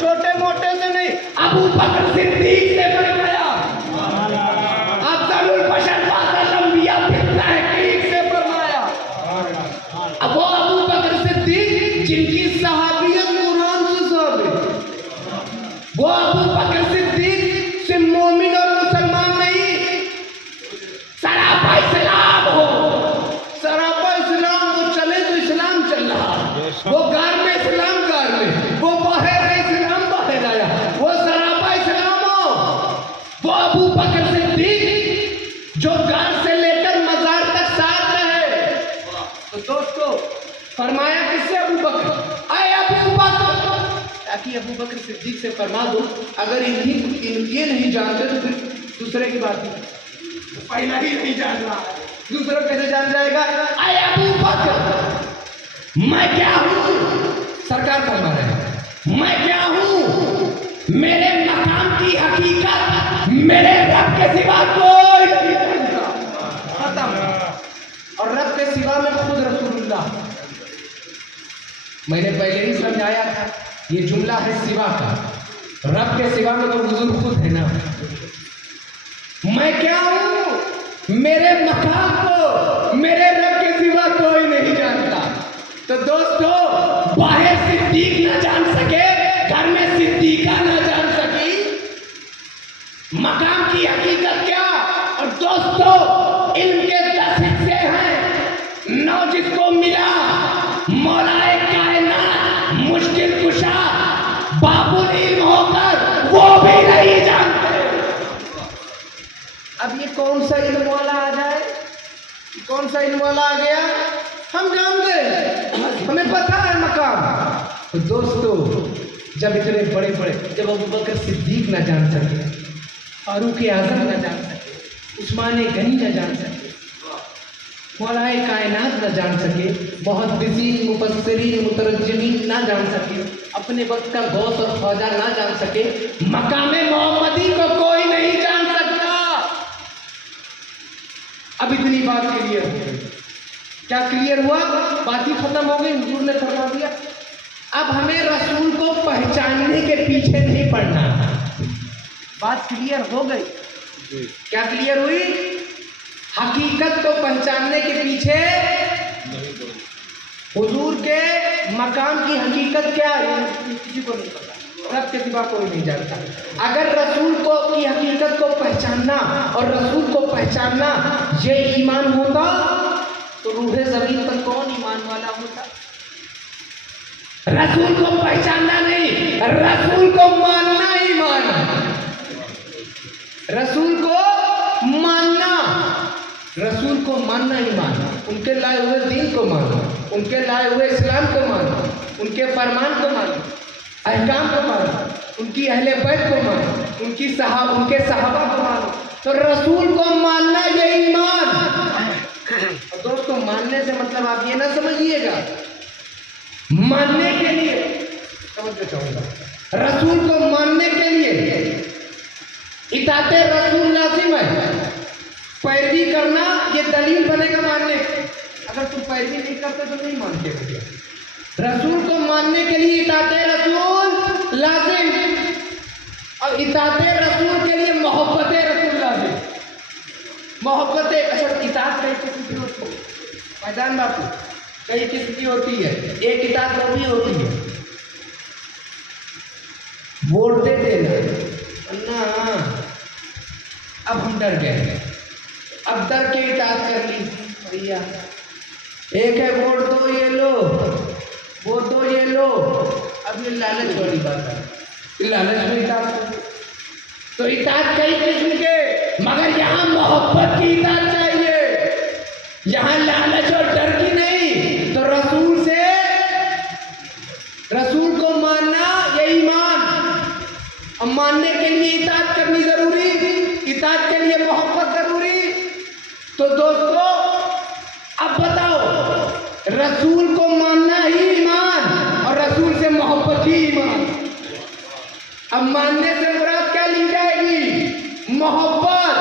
छोटे मोटे से नहीं, अबू बकर सिद्दीक से फरमाया, अफजलुल बशर बादल अंबिया तहकीक से फरमाया। अब वो अबू बकर सिद्दीक जिनकी सहाबियत कुरान से साबित, वो अबू बकर सिद्दीक से मोमिन और मुसलमान नहीं, सरापा इस्लाम हो, सरापा इस्लाम वो चले तो इस्लाम चल रहा, वो गार में इस्लाम गार में, वो बाहर है इस्लाम बाहर आया, वो सरापा इस्लाम हो। वो अबू बकर सिद्दीक जो गार से लेकर मजार तक साथ रहे। तो दोस्तों, फरमाया किससे? अबू बकर। आए अबू बकर, ताकि अबू बकर सिद्दीक से फरमा दो, अगर ये नहीं जानते तो फिर दूसरे की बात नहीं, पहला ही नहीं जान रहा है, दूसरा कैसे जान जाएगा? आए अबू बकर, मैं क्या हूँ? सरकार फरमा रहे हैं, मैं क्या हूँ? मेरे मकाम की हकीकत मेरे रब के सिवा कोई नहीं जानता। खत्म। और रब के सिवा में खुद रसूलुल्लाह। मैंने पहले ही समझाया था, ये जुमला है सिवा का, रब के सिवा में तो हुजूर खुद है ना। मैं क्या हूँ? मेरे मकाम को मेरे रब के सिवा कोई नहीं जानता। तो दोस्तों, बाहर सिद्दीक ना जान सके, घर में सिद्दीका ना जान सकी, मकाम की हकीकत क्या? और दोस्तों, इल्म के 10 हिस्से हैं, 9 जिसको मिला मौलाए कायनात मुश्किल कुशा बाबुल इल्म होकर वो भी नहीं जानते। अब ये कौन सा इल्म वाला आ जाए? कौन सा इल्म वाला आ गया? हम जानते हैं, हमें पता है मकाम। तो दोस्तों, जब इतने बड़े बड़े, जब अबू बकर सिद्दीक ना जान सके, फारूक आज़म ना जान सके, عثمان غنی نہ جان سکے، مولائے کائنات نہ جان سکے، محدثین مفسرین مترجمین نہ جان سکے، اپنے وقت کا غوث اور خواجہ نہ جان سکے، مقام محمدی کو کوئی نہیں جان سکتا۔ اب اتنی بات کلیئر ہو گئی۔ کیا کلیئر ہوا؟ بات ہی ختم ہو گئی، حضور نے فرما دیا۔ اب ہمیں رسول کو پہچاننے کے پیچھے نہیں پڑنا۔ بات کلیئر ہو گئی؟ کیا کلیئر ہوئی؟ حقیقت کو پہچاننے کے پیچھے حضور کے مقام کی حقیقت کیا ہے کسی کو نہیں پتا، رب کے سوا کوئی نہیں جانتا۔ اگر رسول کو کی حقیقت کو پہچاننا اور رسول کو پہچاننا یہ ایمان ہوتا تو روح زمین پر کون ایمان والا ہوتا؟ رسول کو پہچاننا نہیں، رسول کو ماننا ایمان ہے۔ رسول کو ماننا، رسول کو ماننا ایمان، ان کے لائے ہوئے دین کو ماننا، ان کے لائے ہوئے اسلام کو ماننا، ان کے فرمان کو ماننا، احکام کو ماننا، ان کی اہل بیت کو ماننا، ان کے صحابہ کو ماننا، تو رسول کو ماننا یہ ایمان۔ اور دوستو ماننے سے مطلب آپ یہ نہ سمجھیے گا، ماننے کے لیے توجہ چاہوں گا، رسول کو ماننے کے لیے اطاعت رسول لازم ہے، پیروی کرنا یہ دلیل بنے گا ماننے۔ اگر تم پیروی نہیں کرتے تو نہیں مانتے مجھے۔ رسول کو ماننے کے لیے اطاعت رسول لازم، اور اطاعت رسول کے لیے محبت رسول لازم۔ محبت اطاعت کئی قسم کی ہوتی ہے، میدان باپو کئی قسم کی ہوتی ہے۔ ایک اطاعت وہ بھی ہوتی ہے ووٹ دے دینا، اب ہم ڈر گئے، اب ڈر کے اطاعت کر لی بھیا، ایک ہے ووٹ دو یہ لو، ووٹ دو یہ لو، اب یہ لالچ والی بات ہے، لالچ میں اطاعت۔ تو اطاعت کئی قسم کے، مگر یہاں محبت کی اطاعت چاہیے، یہاں لالچ اور ڈر کی نہیں۔ تو رسول کو ماننا یہ ایمان، اب ماننے کے لیے اطاعت کرنی ضروری، اطاعت کے لیے محبت ضروری۔ تو دوستو اب بتاؤ، رسول کو ماننا ہی ایمان اور رسول سے محبت ہی ایمان۔ اب ماننے سے مراد کیا لی جائے گی؟ محبت۔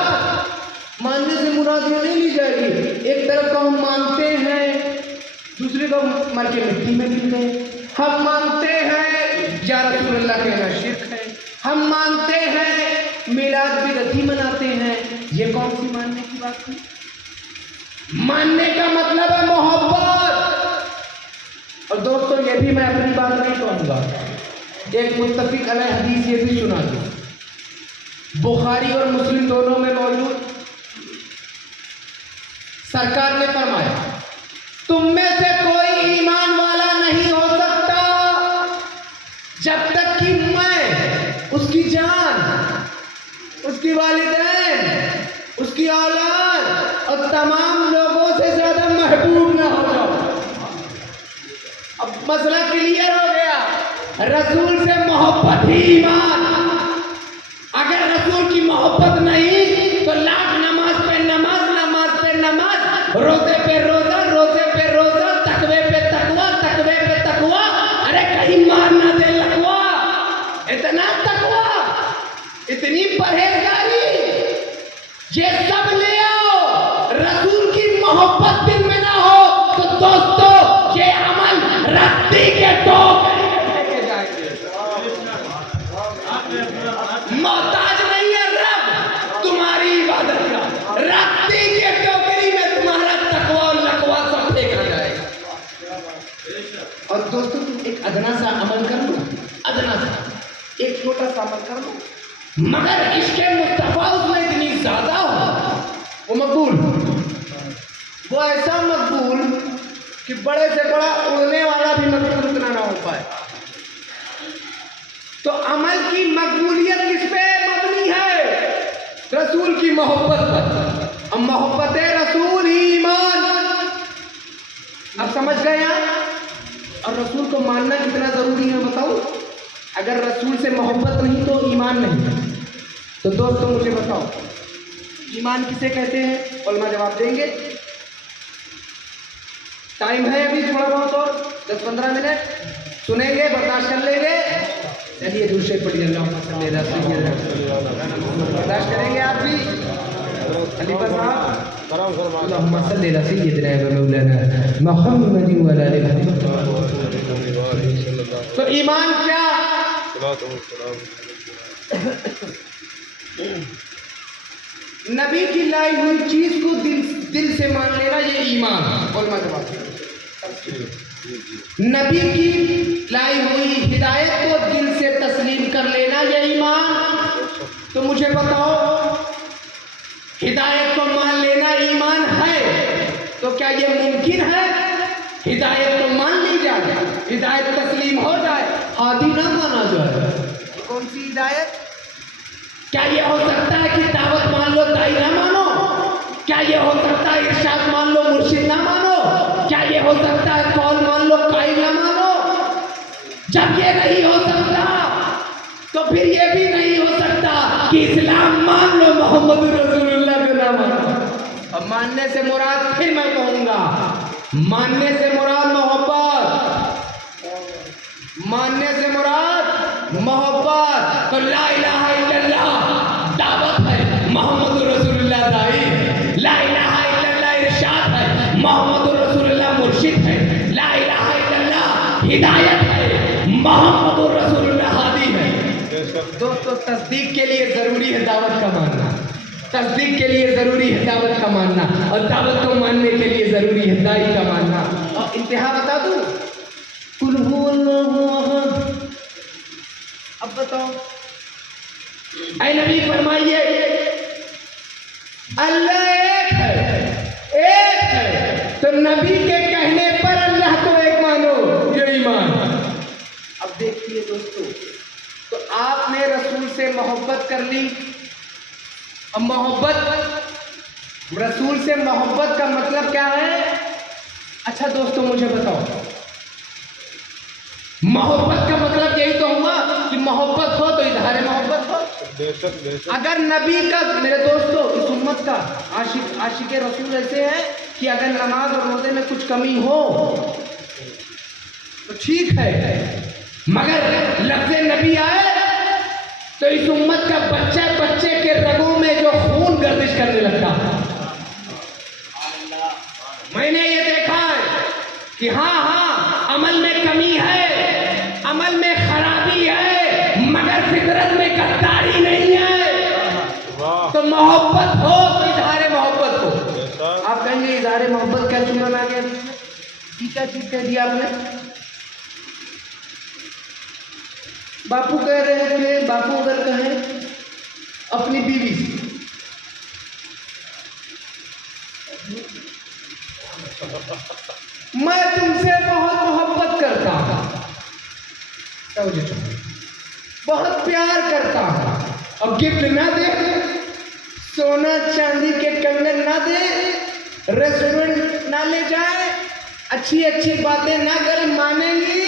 ماننے سے مراد یہ نہیں لی جائے گی ایک طرف کو ہم مانتے ہیں، دوسرے کو مر کے مٹی میں مل گئے۔ ہم مانتے ہیں یا رسول اللہ کہنا شرک ہے، ہم مانتے ہیں میلاد بدعتی مناتے ہیں، یہ کون سی ماننے کی بات ہے؟ ماننے کا مطلب ہے محبت۔ اور دوستو یہ بھی میں اپنی بات نہیں کہوں گا، ایک متفق علیہ حدیث یہ بھی سنا دوں، بخاری اور مسلم دونوں میں موجود۔ سرکار نے فرمایا تم میں سے کوئی ایمان والا نہیں ہو سکتا جب تک کہ میں اس کی جان، اس کی والدین، اس کی اولاد اور تمام لوگوں سے زیادہ محبوب نہ ہو جاؤ۔ اب مسئلہ کلیئر ہو گیا، رسول سے محبت ہی ایمان۔ اگر رسول کی محبت نہیں تو لاکھ نماز پہ نماز، نماز پہ نماز، روزے پہ روزہ، روزے پہ روزہ، تقوی پہ تقوی، تقوی پہ تقوی، ارے کہیں مار نہ دے لقوی، اتنا تقوی، اتنی پرہیزگاری، یہ سب لے آؤ، رسول کی محبت دل میں نہ ہو تو دوستو یہ عمل رتی کے ٹوکری میں پھینکے جائیں گے۔ محتاج نہیں ہے رب تمہاری عبادت کا، رتی کے ٹوکری میں تمہارا تقوی اور لقوی سب پھینکا جائے گا۔ اور دوستو تم ایک ادنا سا عمل کر لو، ادنا سا ایک چھوٹا سا عمل کر لو، مگر عشق مصطفیٰ اس میں اتنی زیادہ ہو وہ مقبول، وہ ایسا مقبول کہ بڑے سے بڑا اڑنے والا بھی مقبول اتنا نہ ہو پائے۔ تو عمل کی مقبولیت کس پہ مبنی ہے؟ رسول کی محبت پر، اب محبت رسول ہی ایمان۔ اب سمجھ گئے آپ؟ اور رسول کو ماننا کتنا ضروری ہے بتاؤ؟ اگر رسول سے محبت نہیں تو ایمان نہیں ہے۔ تو دوستو مجھے بتاؤ ईमान किसे कहते हैं? उलमा जवाब देंगे। टाइम है अभी थोड़ा बहुत और 10-15 मिनट, सुनेंगे, बर्दाश्त कर लेंगे। चलिए दूसरे पढ़िए, अल्लाहुम्मा सल्ली अला सय्यिदिना मुहम्मद। बर्दाश्त करेंगे आप भी खलीफा साहब। अल्लाहुम्मा सल्ली अला सय्यिदिना व मौलाना मुहम्मद व अला आलिहि वसल्लम। तो ईमान क्या? नबी की लाई हुई चीज को दिल से मान लेना, ये ईमान। उलमा जवाब दें। नबी की लाई हुई हिदायत को दिल से तस्लीम कर लेना, ये ईमान। तो मुझे बताओ, हिदायत को मान लेना ईमान है, तो क्या ये मुमकिन है हिदायत को मान ली जाए, हिदायत तस्लीम हो जाए, हादी ना माना जाए? कौन सी हिदायत? क्या ये हो सकता है कि दावत मान लो दाई ना मानो? क्या ये हो सकता है इरशाद मान लो मुर्शिद ना मानो? क्या ये हो सकता है कौल मान लो काई ना मानो? जब ये नहीं हो सकता तो फिर ये भी नहीं हो सकता कि इस्लाम मान लो मोहम्मद रसूलुल्लाह को ना मानो। अब मानने से मुराद, फिर मैं कहूंगा, मानने से मुराद मोहब्बत, मानने से मुराद मोहब्बत। तो ला इलाहा इल्लल्लाह दावत है, मोहम्मद रसूलुल्लाह दाई। ला इलाहा इल्लल्लाह इरशाद है, मोहम्मद रसूलुल्लाह मुर्शिद है। ला इलाहा इल्लल्लाह हिदायत है, मोहम्मद रसूलुल्लाह हादी है। दोस्तों, तस्दीक के लिए जरूरी है दावत का मानना, तस्दीक के लिए जरूरी है दावत का मानना, और दावत को मानने के लिए जरूरी है दाई का मानना। और इंतहा बता दूं, कुल हुवल्लाहु अहद। अब बताओ, ऐ नबी फरमाइए, अल्लाह एक है, एक है। तो नबी के कहने पर अल्लाह को एक मानो, ये ईमान। अब देखिए दोस्तों, तो आपने रसूल से मोहब्बत कर ली। अब मोहब्बत, रसूल से मोहब्बत का मतलब क्या है? अच्छा दोस्तों, मुझे बताओ, मोहब्बत का मतलब यही तो हुआ कि मोहब्बत हो तो इजहार मोहब्बत हो। अगर नबी का, मेरे दोस्तों, इस उम्मत का आशिक रसूल ऐसे है कि अगर नमाज और रोजे में कुछ कमी हो तो ठीक है, मगर लफ्ज़ नबी आए तो इस उम्मत का बच्चे बच्चे के रगों में जो खून गर्दिश करने लगता है। मैंने ये देखा है कि हाँ, अमल में कमी है, अमल में खराबी है, मगर फितरत में गद्दारी नहीं है। तो मोहब्बत हो तो इजहार मोहब्बत हो। आप कहेंगे इजहार मोहब्बत क्या चुना आ गया? ये क्या चीज कह दिया आपने? बापू कह रहे थे, बापू अगर कहे अपनी बीवी से, मैं तुमसे बहुत मोहब्बत करता हूं, बहुत प्यार करता हूं, और गिफ्ट ना दे, सोना चांदी के कंगन ना दे, रेस्टोरेंट ना ले जाए, अच्छी अच्छी बातें ना करे, मानेंगी?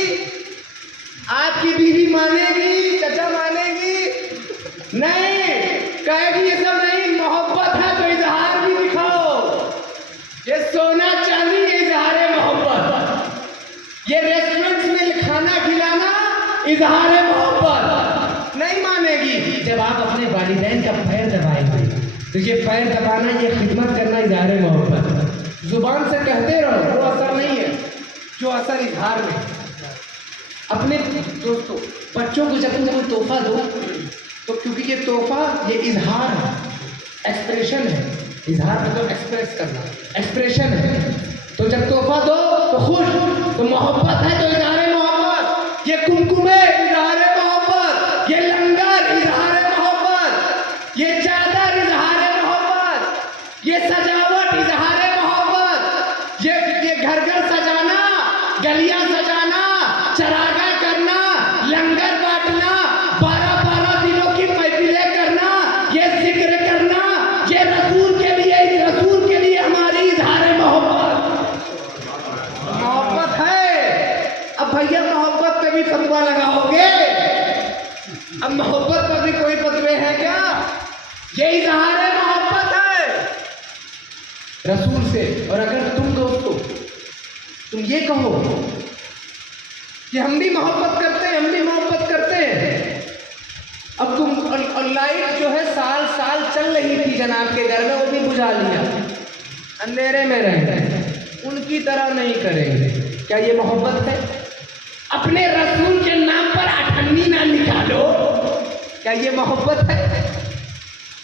आपकी बीवी मानेगी? चाचा मानेगी? नहीं, कहेगी ये सब नहीं, मोहब्बत है तो इजहार भी दिखाओ। ये सोना चांदी, ये इजहार मोहब्बत। ये रेस्टोरेंट में खाना खिलाना इजहार मोहब्बत। नहीं मानेगी। जब आप अपने वालिदैन का पैर दबाएंगे तो ये पैर दबाना, ये खिदमत करना इजहार मोहब्बत। जुबान से कहते रहो, वो असर नहीं है जो असर इजहार में। अपने दोस्तों, बच्चों को जब तुम कोई तोहफा दो तो क्योंकि ये तोहफा, ये इजहार है, एक्सप्रेशन है। इजहार मतलब एक्सप्रेस करना, एक्सप्रेशन है। तो जब तोहफा दो तो खुश, तो मोहब्बत है तो इजहार मोहब्बत। ये कुमकुमे इजहार मोहब्बत, ये लंगर इजहार मोहब्बत, ये चादर इजहार मोहब्बत, ये सजावट इजहार मोहब्बत, ये घर घर सजाना, गलियां सजाना, चरागा करना, लंगर बांटना, 12-12 दिनों की महफिलें करना, ये जिक्र करना, ये रसूल के लिए हमारी इजहार मोहब्बत है। अब भैया मोहब्बत पे भी फतवा लगाओगे? अब मोहब्बत पर भी कोई फतवे हैं क्या? ये इजहार मोहब्बत है। रसूल से। और अगर तुम दोस्तों तुम ये कहो कि हम भी मोहब्बत करते हैं, हम भी मोहब्बत करते हैं, अब तुम और लाइट जो है साल साल चल रही थी जनाब के घर में, वो भी बुझा लिया, अंधेरे में रहेंगे, उनकी तरह नहीं करेंगे, क्या ये मोहब्बत है? अपने रसूल के नाम पर अठन्नी ना निकालो, क्या ये मोहब्बत है?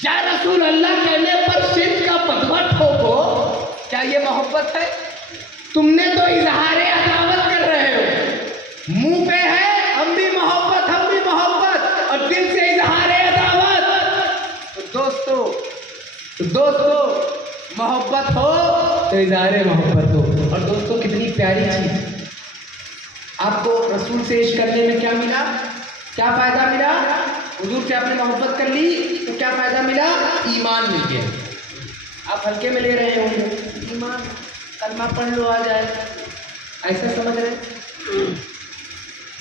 क्या रसूल अल्लाह कहने पर शिर्क का फतवा ठोको, क्या ये मोहब्बत है? तुमने तो इजहारे अदावत कर रहे हो, मुंह पे है हम भी मोहब्बत, हम भी मोहब्बत, और दिल से इजहारे अदावत। तो दोस्तों मोहब्बत हो तो इजहारे मोहब्बत हो। और दोस्तों कितनी प्यारी चीज, आपको रसूल से इश्क करने में क्या मिला, क्या फायदा मिला? हुजूर से आपने मोहब्बत कर ली तो क्या फायदा मिला? ईमान मिल गया। आप हल्के में ले रहे होंगे, ईमान कलमा पढ़ लो आ जाए, ऐसा समझ रहे?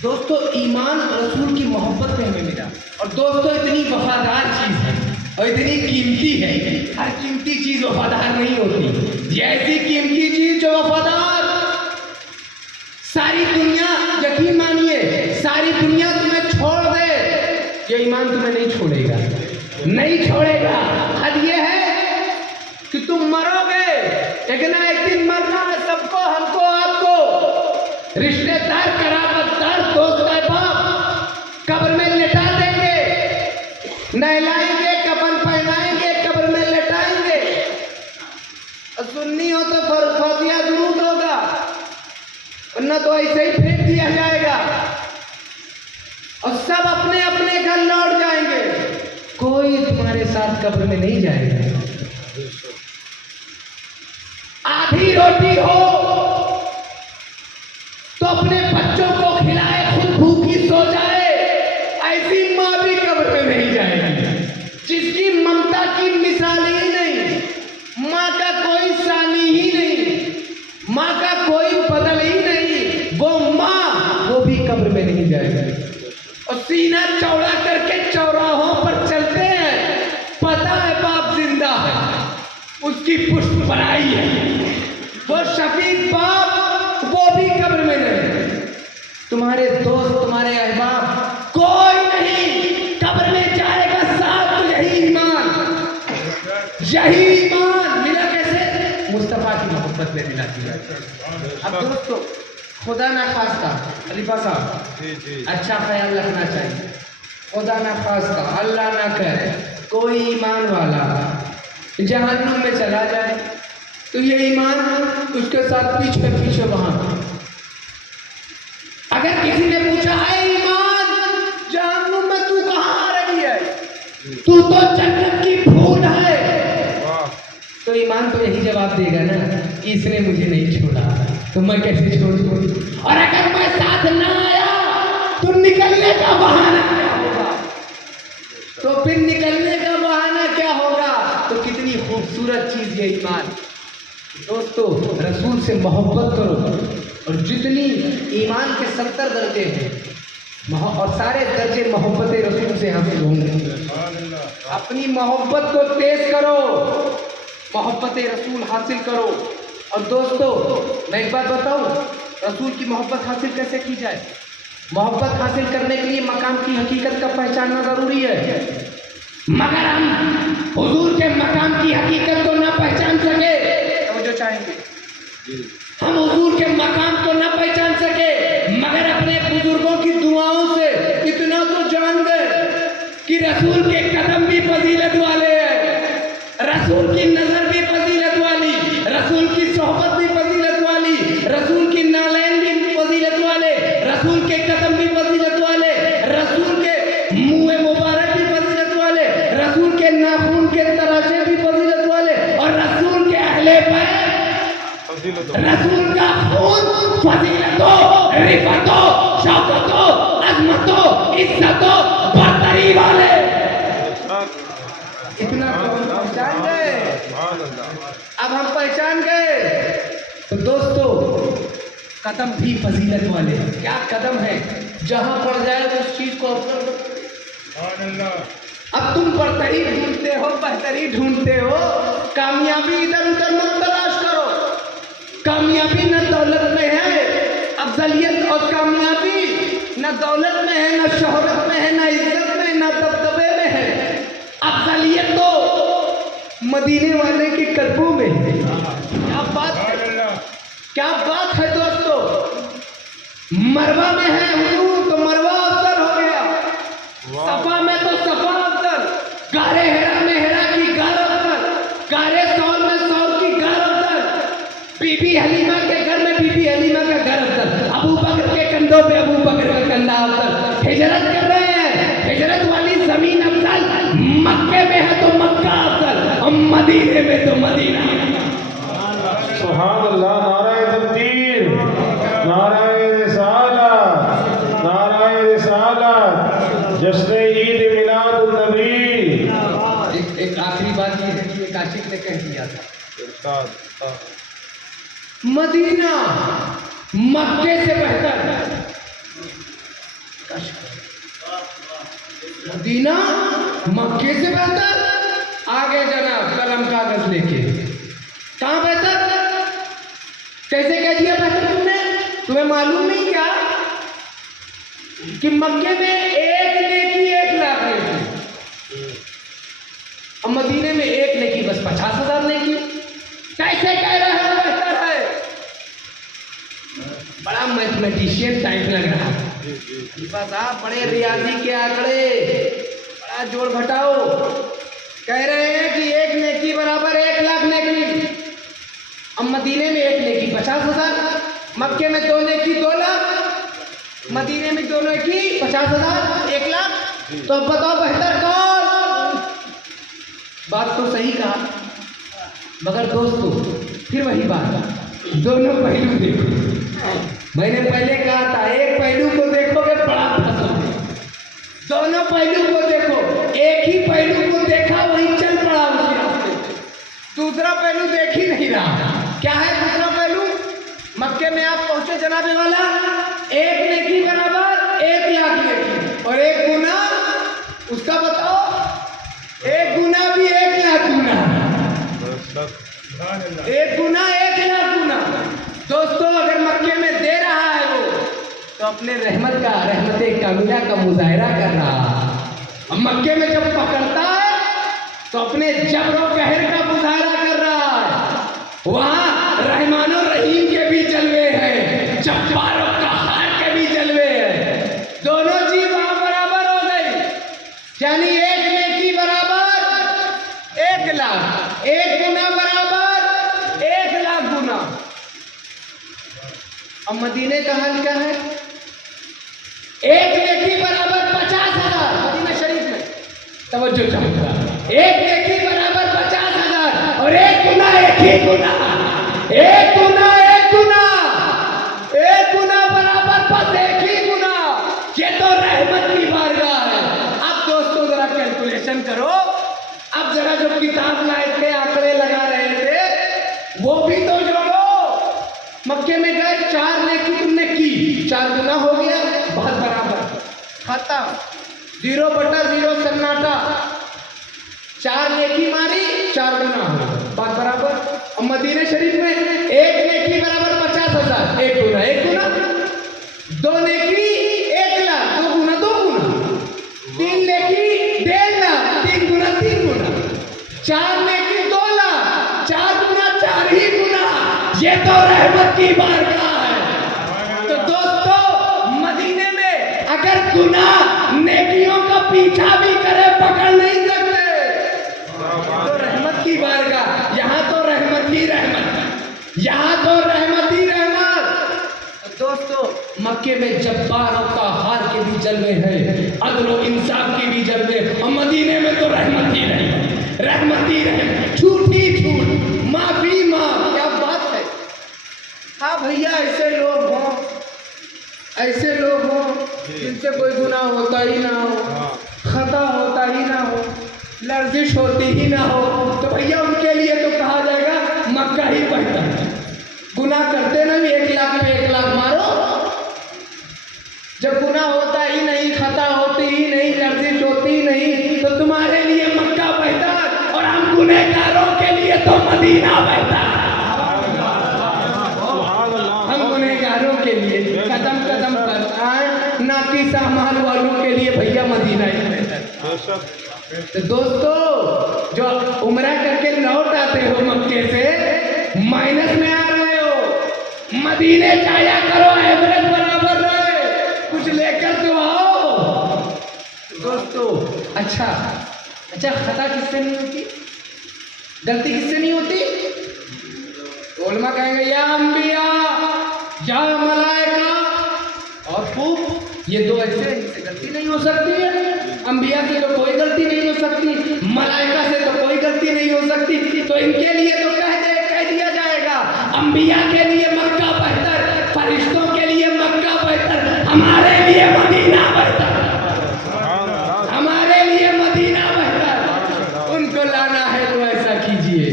दोस्तों ईमान रसूल की मोहब्बत में हमें मिला। और दोस्तों इतनी वफादार चीज़ है और इतनी कीमती है, हर कीमती चीज़ वफादार नहीं होती। ये ऐसी कीमती चीज़ जो वफादार, सारी दुनिया, यकीन मानिए सारी दुनिया तुम्हें छोड़ दे, ये ईमान तुम्हें नहीं छोड़ेगा, नहीं छोड़ेगा। हद ये है कि तुम मरोगे, एक ना एक दिन मरना है सबको, हमको आपको, रिश्तेदार कराबतदार दोस्त अहबाब कब्र में लेटा देंगे, नहलाएंगे, कफन पहनाएंगे, कब्र में लेटाएंगे। और सुन्नी हो तो फातिहा दुरूद होगा, वरना तो ऐसे ही फेंक दिया जाएगा और सब अपने अपने घर लौट जाएंगे, कोई तुम्हारे साथ कब्र में नहीं जाएगा। आधी रोटी हो तो अपने बच्चों को खिलाए, खुद भूखी सो जाए, ऐसी माँ भी कब्र में नहीं जाएगी, जिसकी ममता की मिसाल ही नहीं, माँ का कोई सानी ही नहीं, माँ का कोई बदल ही नहीं, वो माँ वो भी कब्र में नहीं जाएगी। और सीना चौड़ा करके चौराहों पर चलते हैं, पता है बाप जिंदा है, उसकी पुष्ट बनाई है, वो शफीक बाप वो भी कब्र में नहीं। तुम्हारे दोस्त, तुम्हारे अहबाब कोई नहीं कब्र में जाएगा, साथ तो यही ईमान मिला। कैसे? मुस्तफा की मोहब्बत में मिला दिया। अब दोस्तों खुदा ना खास्ता, खलीफा साहब अच्छा ख्याल रखना चाहिए, खुदा ना खास्ता अल्लाह ना करे कोई ईमान वाला जहन्नुम में चला जाए तो ये ईमान उसके साथ पीछे पीछे वहां। अगर किसी ने पूछा है ईमान जहन्नुम में तू कहाँ आ रही है, तू तो जन्नत की फूल है, तो ईमान तो यही जवाब देगा ना कि इसने मुझे नहीं छोड़ा तो मैं कैसे छोड़ दूँ। और अगर मैं साथ ना आया तो निकलने का बहाना क्या होगा, तो फिर निकलने का बहाना क्या होगा। तो कितनी खूबसूरत चीज ये ईमान। दोस्तों रसूल से मोहब्बत करो, और जितनी ईमान के 70 दर्जे हैं और सारे दर्जे मोहब्बत रसूल से हासिल होंगे। अपनी मोहब्बत को तेज करो, मोहब्बत रसूल हासिल करो। और दोस्तों मैं एक बात बताऊं, रसूल की मोहब्बत हासिल कैसे की जाए? मोहब्बत हासिल करने के लिए मकाम की हकीकत का पहचानना ज़रूरी है, मगर हम हुजूर के मकाम की हकीकत को ना पहचान सके तो जो चाहेंगे, हम हुजूर के मकाम को ना पहचान सके मगर अपने बुजुर्गों की दुआओं से इतना तो जान गए कि रसूल के कदम भी फजीलत वाले हैं, रसूल की नज़र भी फजीलत वाली, रसूल की सोहबत भी फजीलत वाली, रसूल की नालैन भी फजीलत वाले, रसूल के कदम भी फजीलत वाले, रसूल के मुँह मुबारक भी फजीलत वाले, रसूल के नाखून के तराशे भी फजीलत वाले, और रसूल के अहले पैर, रसूल का खून फजीलतों, रिफतों, शौकतों, अज़मतों, इज्जतों, बरतरी वाले। इतना पहचान गए, अब हम पहचान गए। तो दोस्तों कदम भी फजीलत वाले, क्या कदम है, जहां पड़ जाए उस चीज को ऑब्जर्व। अब तुम बरतरी ढूंढते हो, बेहतरी ढूंढते हो, कामयाबी इधर उधर मत तलाश करो। कामयाबी न दौलत में है, अफजलियत और कामयाबी न दौलत में है, न शोहरत में है, न इज्जत में, न दबदबे में है। अफजलियत तो मदीने वाले के कदमों में है। क्या बात है, क्या बात है दोस्तों। मरवा में है हुजूर तो मरवा अफजल हो गया, सफा में तो सफा अफजल, गारे हेरा में हेरा की गार अफजल, गारे सौर में सौर की गार अफजल, बीबी हलीमा के घर में बीबी हलीमा का घर अफजल, अबू बकर के कंधों पे अबू बकर का कंधा अफजल। हिजरत कर रहे हैं, हिजरत वाली जमीन अफजल, मक्के में है तो मक्का अफजल और मदीने में तो मदीना। सुभान अल्लाह। नाराए तकबीर, नाराए रिसालत, नाराए रिसालत, जश्न ईद मिलादुन नबी। एक आखिरी बात ये है कि एक आशिक ने कह दिया था, मदीना मक्के से बेहतर। मदीना मक्के से बेहतर। आगे जनाब कलम कागज लेके, कहाँ बेहतर, कैसे कह दिया बेहतर तुमने? तुम्हें मालूम नहीं क्या कि मक्के में एक नेकी 1,00,000 नेकी और मदीने में एक नेकी बस 50,000 नेकी। कैसे कह रहे हो बेहतर है? बड़ा मैथमेटिशियन टाइप लग रहा है बस। आप बड़े रियाजी के आंकड़े, बड़ा जोड़ घटाओ। कह रहे हैं कि एक नेकी बराबर 1,00,000 नेकी। अब मदीने में एक नेकी 50,000, मक्के में 2 नेकी 2,00,000, मदीने में 2 नेकी 50,000 1,00,000। तो अब बताओ बेहतर कौन? बात तो सही कहा, मगर दोस्तों फिर वही बात, दोनों पहलू देखो। मैंने पहले कहा था एक पहलू को देखोगे बड़ा फंसोगे, दोनों पहलू को देखो। एक ही पहलू को देखा वही चल पड़ा उसी रास्ते पे, दूसरा पहलू देख ही नहीं रहा। क्या है दूसरा पहलू? मक्के में आप पहुंचे जनाबे वाला, एक नेकी बराबर 1,00,000 नेकी और एक गुना उसका बताओ, एक गुना भी 1,00,000 गुना, एक गुना 1,00,000 गुना। दोस्तों अगर मक्के में दे रहा है वो तो अपने रहमत कामिला का मुजाहिरा कर रहा है, और मक्के में जब पकड़ता है तो अपने जबरो कहर का मुजाहिरा कर रहा है। वहाँ रहमानो रहीम के भी जलवे हैं, जब्बारो कहार के भी जलवे हैं। दोनों चीज वहाँ बराबर हो गई, यानी एक नेकी बराबर 1,00,000, एक गुना बराबर 1,00,000 गुना। अब मदीने का हाल क्या है? एक नेकी बराबर 50,000 मदीना शरीफ में, तवज्जो चाहूंगा, एक नेकी बराबर 50,000 और एक गुना एक ही गुना, एक गुना एक गुना, एक गुना बराबर बस एक ही गुना। ये तो रहमत की बारगाह है। अब दोस्तों जरा कैलकुलेशन करो, अब जरा जो किताब लाए थे आंकड़े लगा रहे थे वो भी तो जोड़ो। मक्के में गए 4 नेकी तुमने की, 4 गुना हो गया, बहुत बराबर, खत्म, 0/0 सन्नाटा। 4 नेकी मारी 4 गुना हो गया, बात बराबर। और मदीने शरीफ में एक नेकी बराबर 50,000, एक गुना एक गुना, 2 नेकी 1,00,000, 2 गुना 2 गुना, 3 नेकी 1,50,000, 3 गुना 3 गुना, 4 नेकी 2,00,000, 4 गुना 4 ही गुना। ये तो रहमत की बारगाह है। तो दोस्तों मदीने में अगर गुनाह नेकियों का पीछा भी करे पकड़ नहीं सकते। तो रहमत की बारगाह, यहाँ तो रहमत ही रहमत, यहाँ तो रहमत ही रहमत। दोस्तों मक्के में जब्बारों का हार के भी जलवे हैं, अदल और इंसाफ की भी जलवे, और मदीने में तो रहमत ही रहमत, रहमत ही रहमत, झूठ ही झूठ, माफी माफ। क्या बात है। हाँ भैया ऐसे लोग हों, ऐसे लोग हों जिनसे कोई गुनाह होता ही ना हो, खता होता ही ना हो, लर्जिश होती ही ना हो, तो भैया उनके लिए तो कहा जाएगा मक्का ही बेहतर है। गुनाह करते ना भी 1,00,000 में 1,00,000 मारो, जब गुनाह होता ही नहीं, खता होती ही नहीं, लर्जिश होती ही नहीं, तो तुम्हारे लिए मक्का बेहतर और हम गुनहगारों के लिए तो मदीना बेहतर। हम गुनहगारों के लिए कदम कदम पर नाकी सामान वालों के लिए भैया मदीना ही बेहतर। तो दोस्तों जो उम्रा करके लौट आते हो मक्के से, माइनस में आ रहे हो, मदीने जाया करो, एवरेज बराबर रहे, कुछ लेकर तो आओ दोस्तों। अच्छा खता किससे नहीं होती, गलती किससे नहीं होती? उलमा कहेंगे या अंबिया या मलाइका और खूब, ये दो ऐसे इनसे गलती नहीं हो सकती है। अंबिया से तो कोई गलती नहीं हो सकती, मलाइका से तो कोई गलती नहीं हो सकती, तो इनके लिए तो कह दिया जाएगा अंबिया के लिए मक्का बेहतर, फरिश्तों के लिए मक्का बेहतर, हमारे लिए मदीना बेहतर, हमारे लिए मदीना बेहतर। उनको लाना है तो ऐसा कीजिए,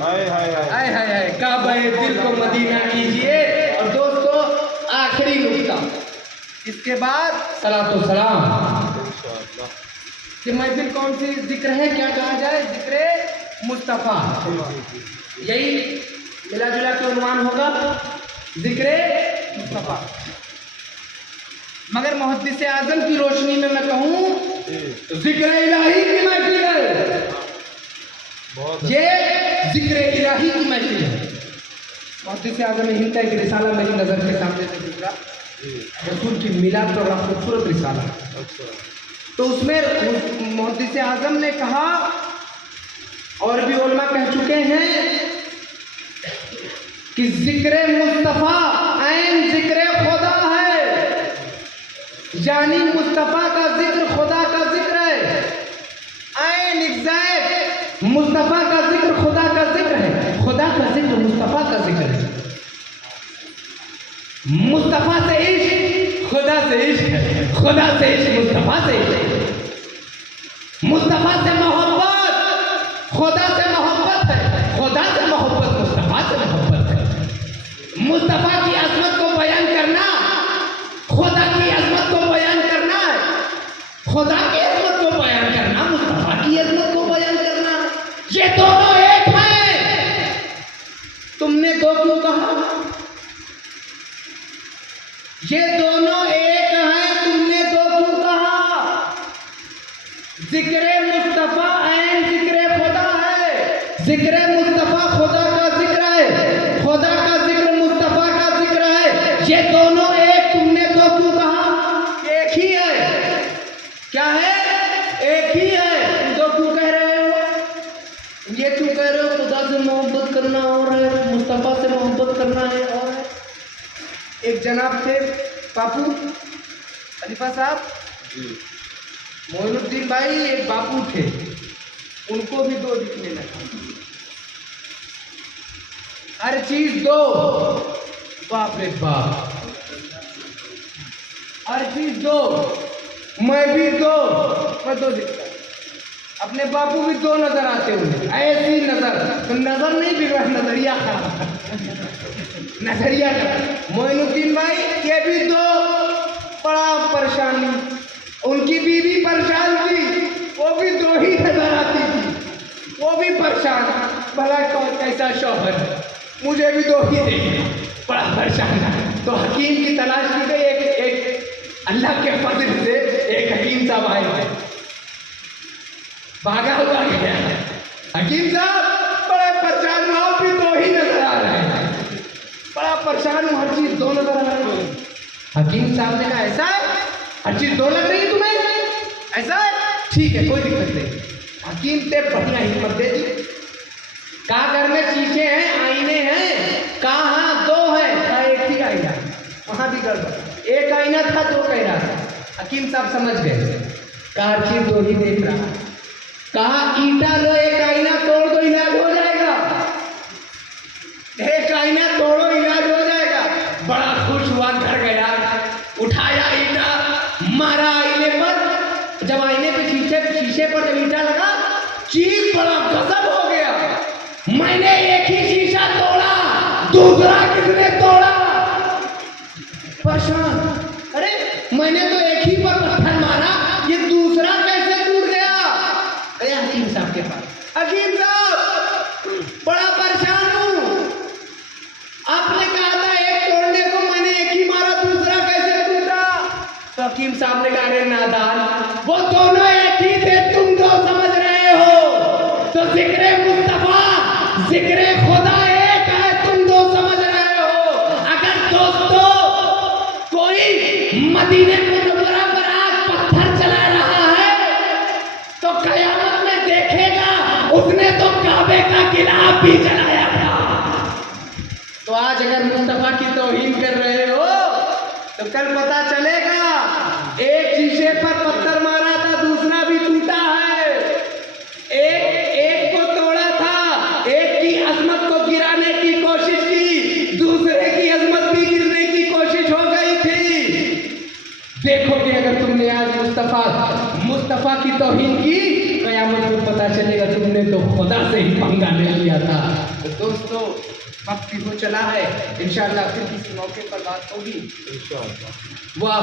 हाय हाय काबे दिल को मदीना कीजिए। और दोस्तों आखिरी नुक्ता, इसके बाद सलातो सलाम कि महफिल कौन सी जिक्र है, क्या कहा जाए, जिक्र मुस्तफ़ा, यही मिला जुला के उन्वान होगा, जिक्र मुस्तफ़ा। मगर मुहद्दिस आज़म की रोशनी में मैं कहूँ तो जिक्र इलाही की महफिल है, ये जिक्र इलाही की महफिल है। मुहद्दिस आज़म ने हिंद का एक रिसाला मेरी नज़र के सामने से गुजरा, रसूल की मिलाद पर खूबसूरत रिसाला। तो उसमें मुहद्दिस आज़म ने कहा, और भी उलमा कह चुके हैं कि जिक्र मुस्तफ़ा ऐन जिक्र खुदा है, यानी मुस्तफ़ा का जिक्र खुदा का जिक्र है, ऐन एग्जैक्ट मुस्तफ़ा का जिक्र खुदा का जिक्र है, खुदा का जिक्र मुस्तफ़ा का जिक्र है। मुस्तफ़ा से इश्क, खुदा से इश्क है, खुदा से इश्क, मुस्तफ़ा से इश्क, मुस्तफ़ा से मोहब्बत, खुदा से मोहब्बत है, खुदा से मोहब्बत, मुस्तफ़ा से मोहब्बत है। मुस्तफ़ा की अज़मत को बयान करना, खुदा की अज़मत को बयान करना है, खुदा की अज़मत को बयान करना, मुस्तफ़ा की अज़मत को बयान करना, ये दोनों एक हैं। तुमने दो क्यों कहा? ये दोनों एक हैं, तुमने दो क्यों कहा? जिक्र मुस्तफ़ा ऐन जिक्र खुदा है, जिक्र मुस्तफ़ा खुदा का जिक्र है, खुदा का जिक्र मुस्तफ़ा का जिक्र है, ये दोनों एक, तुमने दो क्यों कहा? एक ही है। क्या है? एक ही है। दो क्यों कह रहे हो? ये क्यों कह रहे हो? खुदा से मोहब्बत करना और है, मुस्तफ़ा से मोहब्बत करना है और है। एक जनाब थे बापू खलीफा साहब, मोइनुद्दीन भाई एक बापू थे, उनको भी दो दिखने लगा, हर चीज दो, बाप रे बाप, हर चीज दो, मैं भी दो, मैं दो दिखता। अपने बापू भी दो नजर आते उन्हें, ऐसी नजर, तो नजर नहीं बिगड़ा, नजरिया खराब, नजरिया खराब। मोइनुद्दीन भाई ये भी दो, बड़ा परेशानी, उनकी बीवी परेशान थी, वो भी दो ही नजर आती थी, वो भी परेशान, भला कौन कैसा शौहर, मुझे भी दो ही देंगे, बड़ा परेशान था। तो हकीम की तलाश की गई, एक अल्लाह के फजल से एक हकीम साहब आए, भागा हुआ गया। हकीम साहब बड़े परेशान, आप भी दो ही नजर आ रहे हैं, बड़ा परेशान हूँ, हर चीज दो नजर आ रही है। हकीम साहब ने कहा ऐसा है, हर चीज दो लग रही है तुम्हें, ऐसा है, ठीक है कोई दिक्कत नहीं। हकीम से बढ़िया हिम्मत दे दी, कहा घर में शीशे हैं, आईने हैं, कहा दो है, कहा एक ही आईना, वहां भी गड़बड़, एक आईना था दो कह रहा था। हकीम साहब समझ गए, कहा हर चीज दो ही देख रहा, कहा ईटा लो, एक आईना तोड़ दो, इलाज हो जाएगा, एक आईना तोड़ो, इलाज हो जाएगा। बड़ा खुश हुआ, घर गया, उठाया ईटा, मारा आईने पर, जब आईने पे शीशे पर जब ईटा लगा, चीज बड़ा गजब हो गया, मैंने एक ही शीशा तोड़ा, दूसरा किसने तोड़ा? परेशान, अरे मैंने तो एक ही पर पत्थर मारा, ये दूसरा कैसे टूट गया? हकीम साहब ने कहा अरे नादान, वो दोनों एक ही थे, तुम दो समझ रहे हो। तो जिक्र मुस्तफा जिक्र खुदा एक है, तुम दो समझ रहे हो। अगर दोस्तों कोई मदीने मुनव्वरा पर आज पत्थर चला रहा है तो कयामत में देखेगा उसने तो काबे का गिलाफ भी जलाया था। तो आज अगर मुस्तफा की तौहीन कर रहे हो तो कल पता चलेगा, एक शीशे पर पत्थर मारा था, दूसरा भी टूटा है। एक को तोड़ा था, एक की अजमत को गिराने की कोशिश की, दूसरे की अजमत भी गिरने की कोशिश हो गई थी। देखो कि अगर तुमने आज मुस्तफा की तौहीन की, कयामत में पता चलेगा तुमने तो खुदा से ही पंगा ले लिया था। तो दोस्तों वक्त भी हो चला है, इंशाअल्लाह फिर किसी मौके पर बात होगी। इंशाअल्लाह। वाह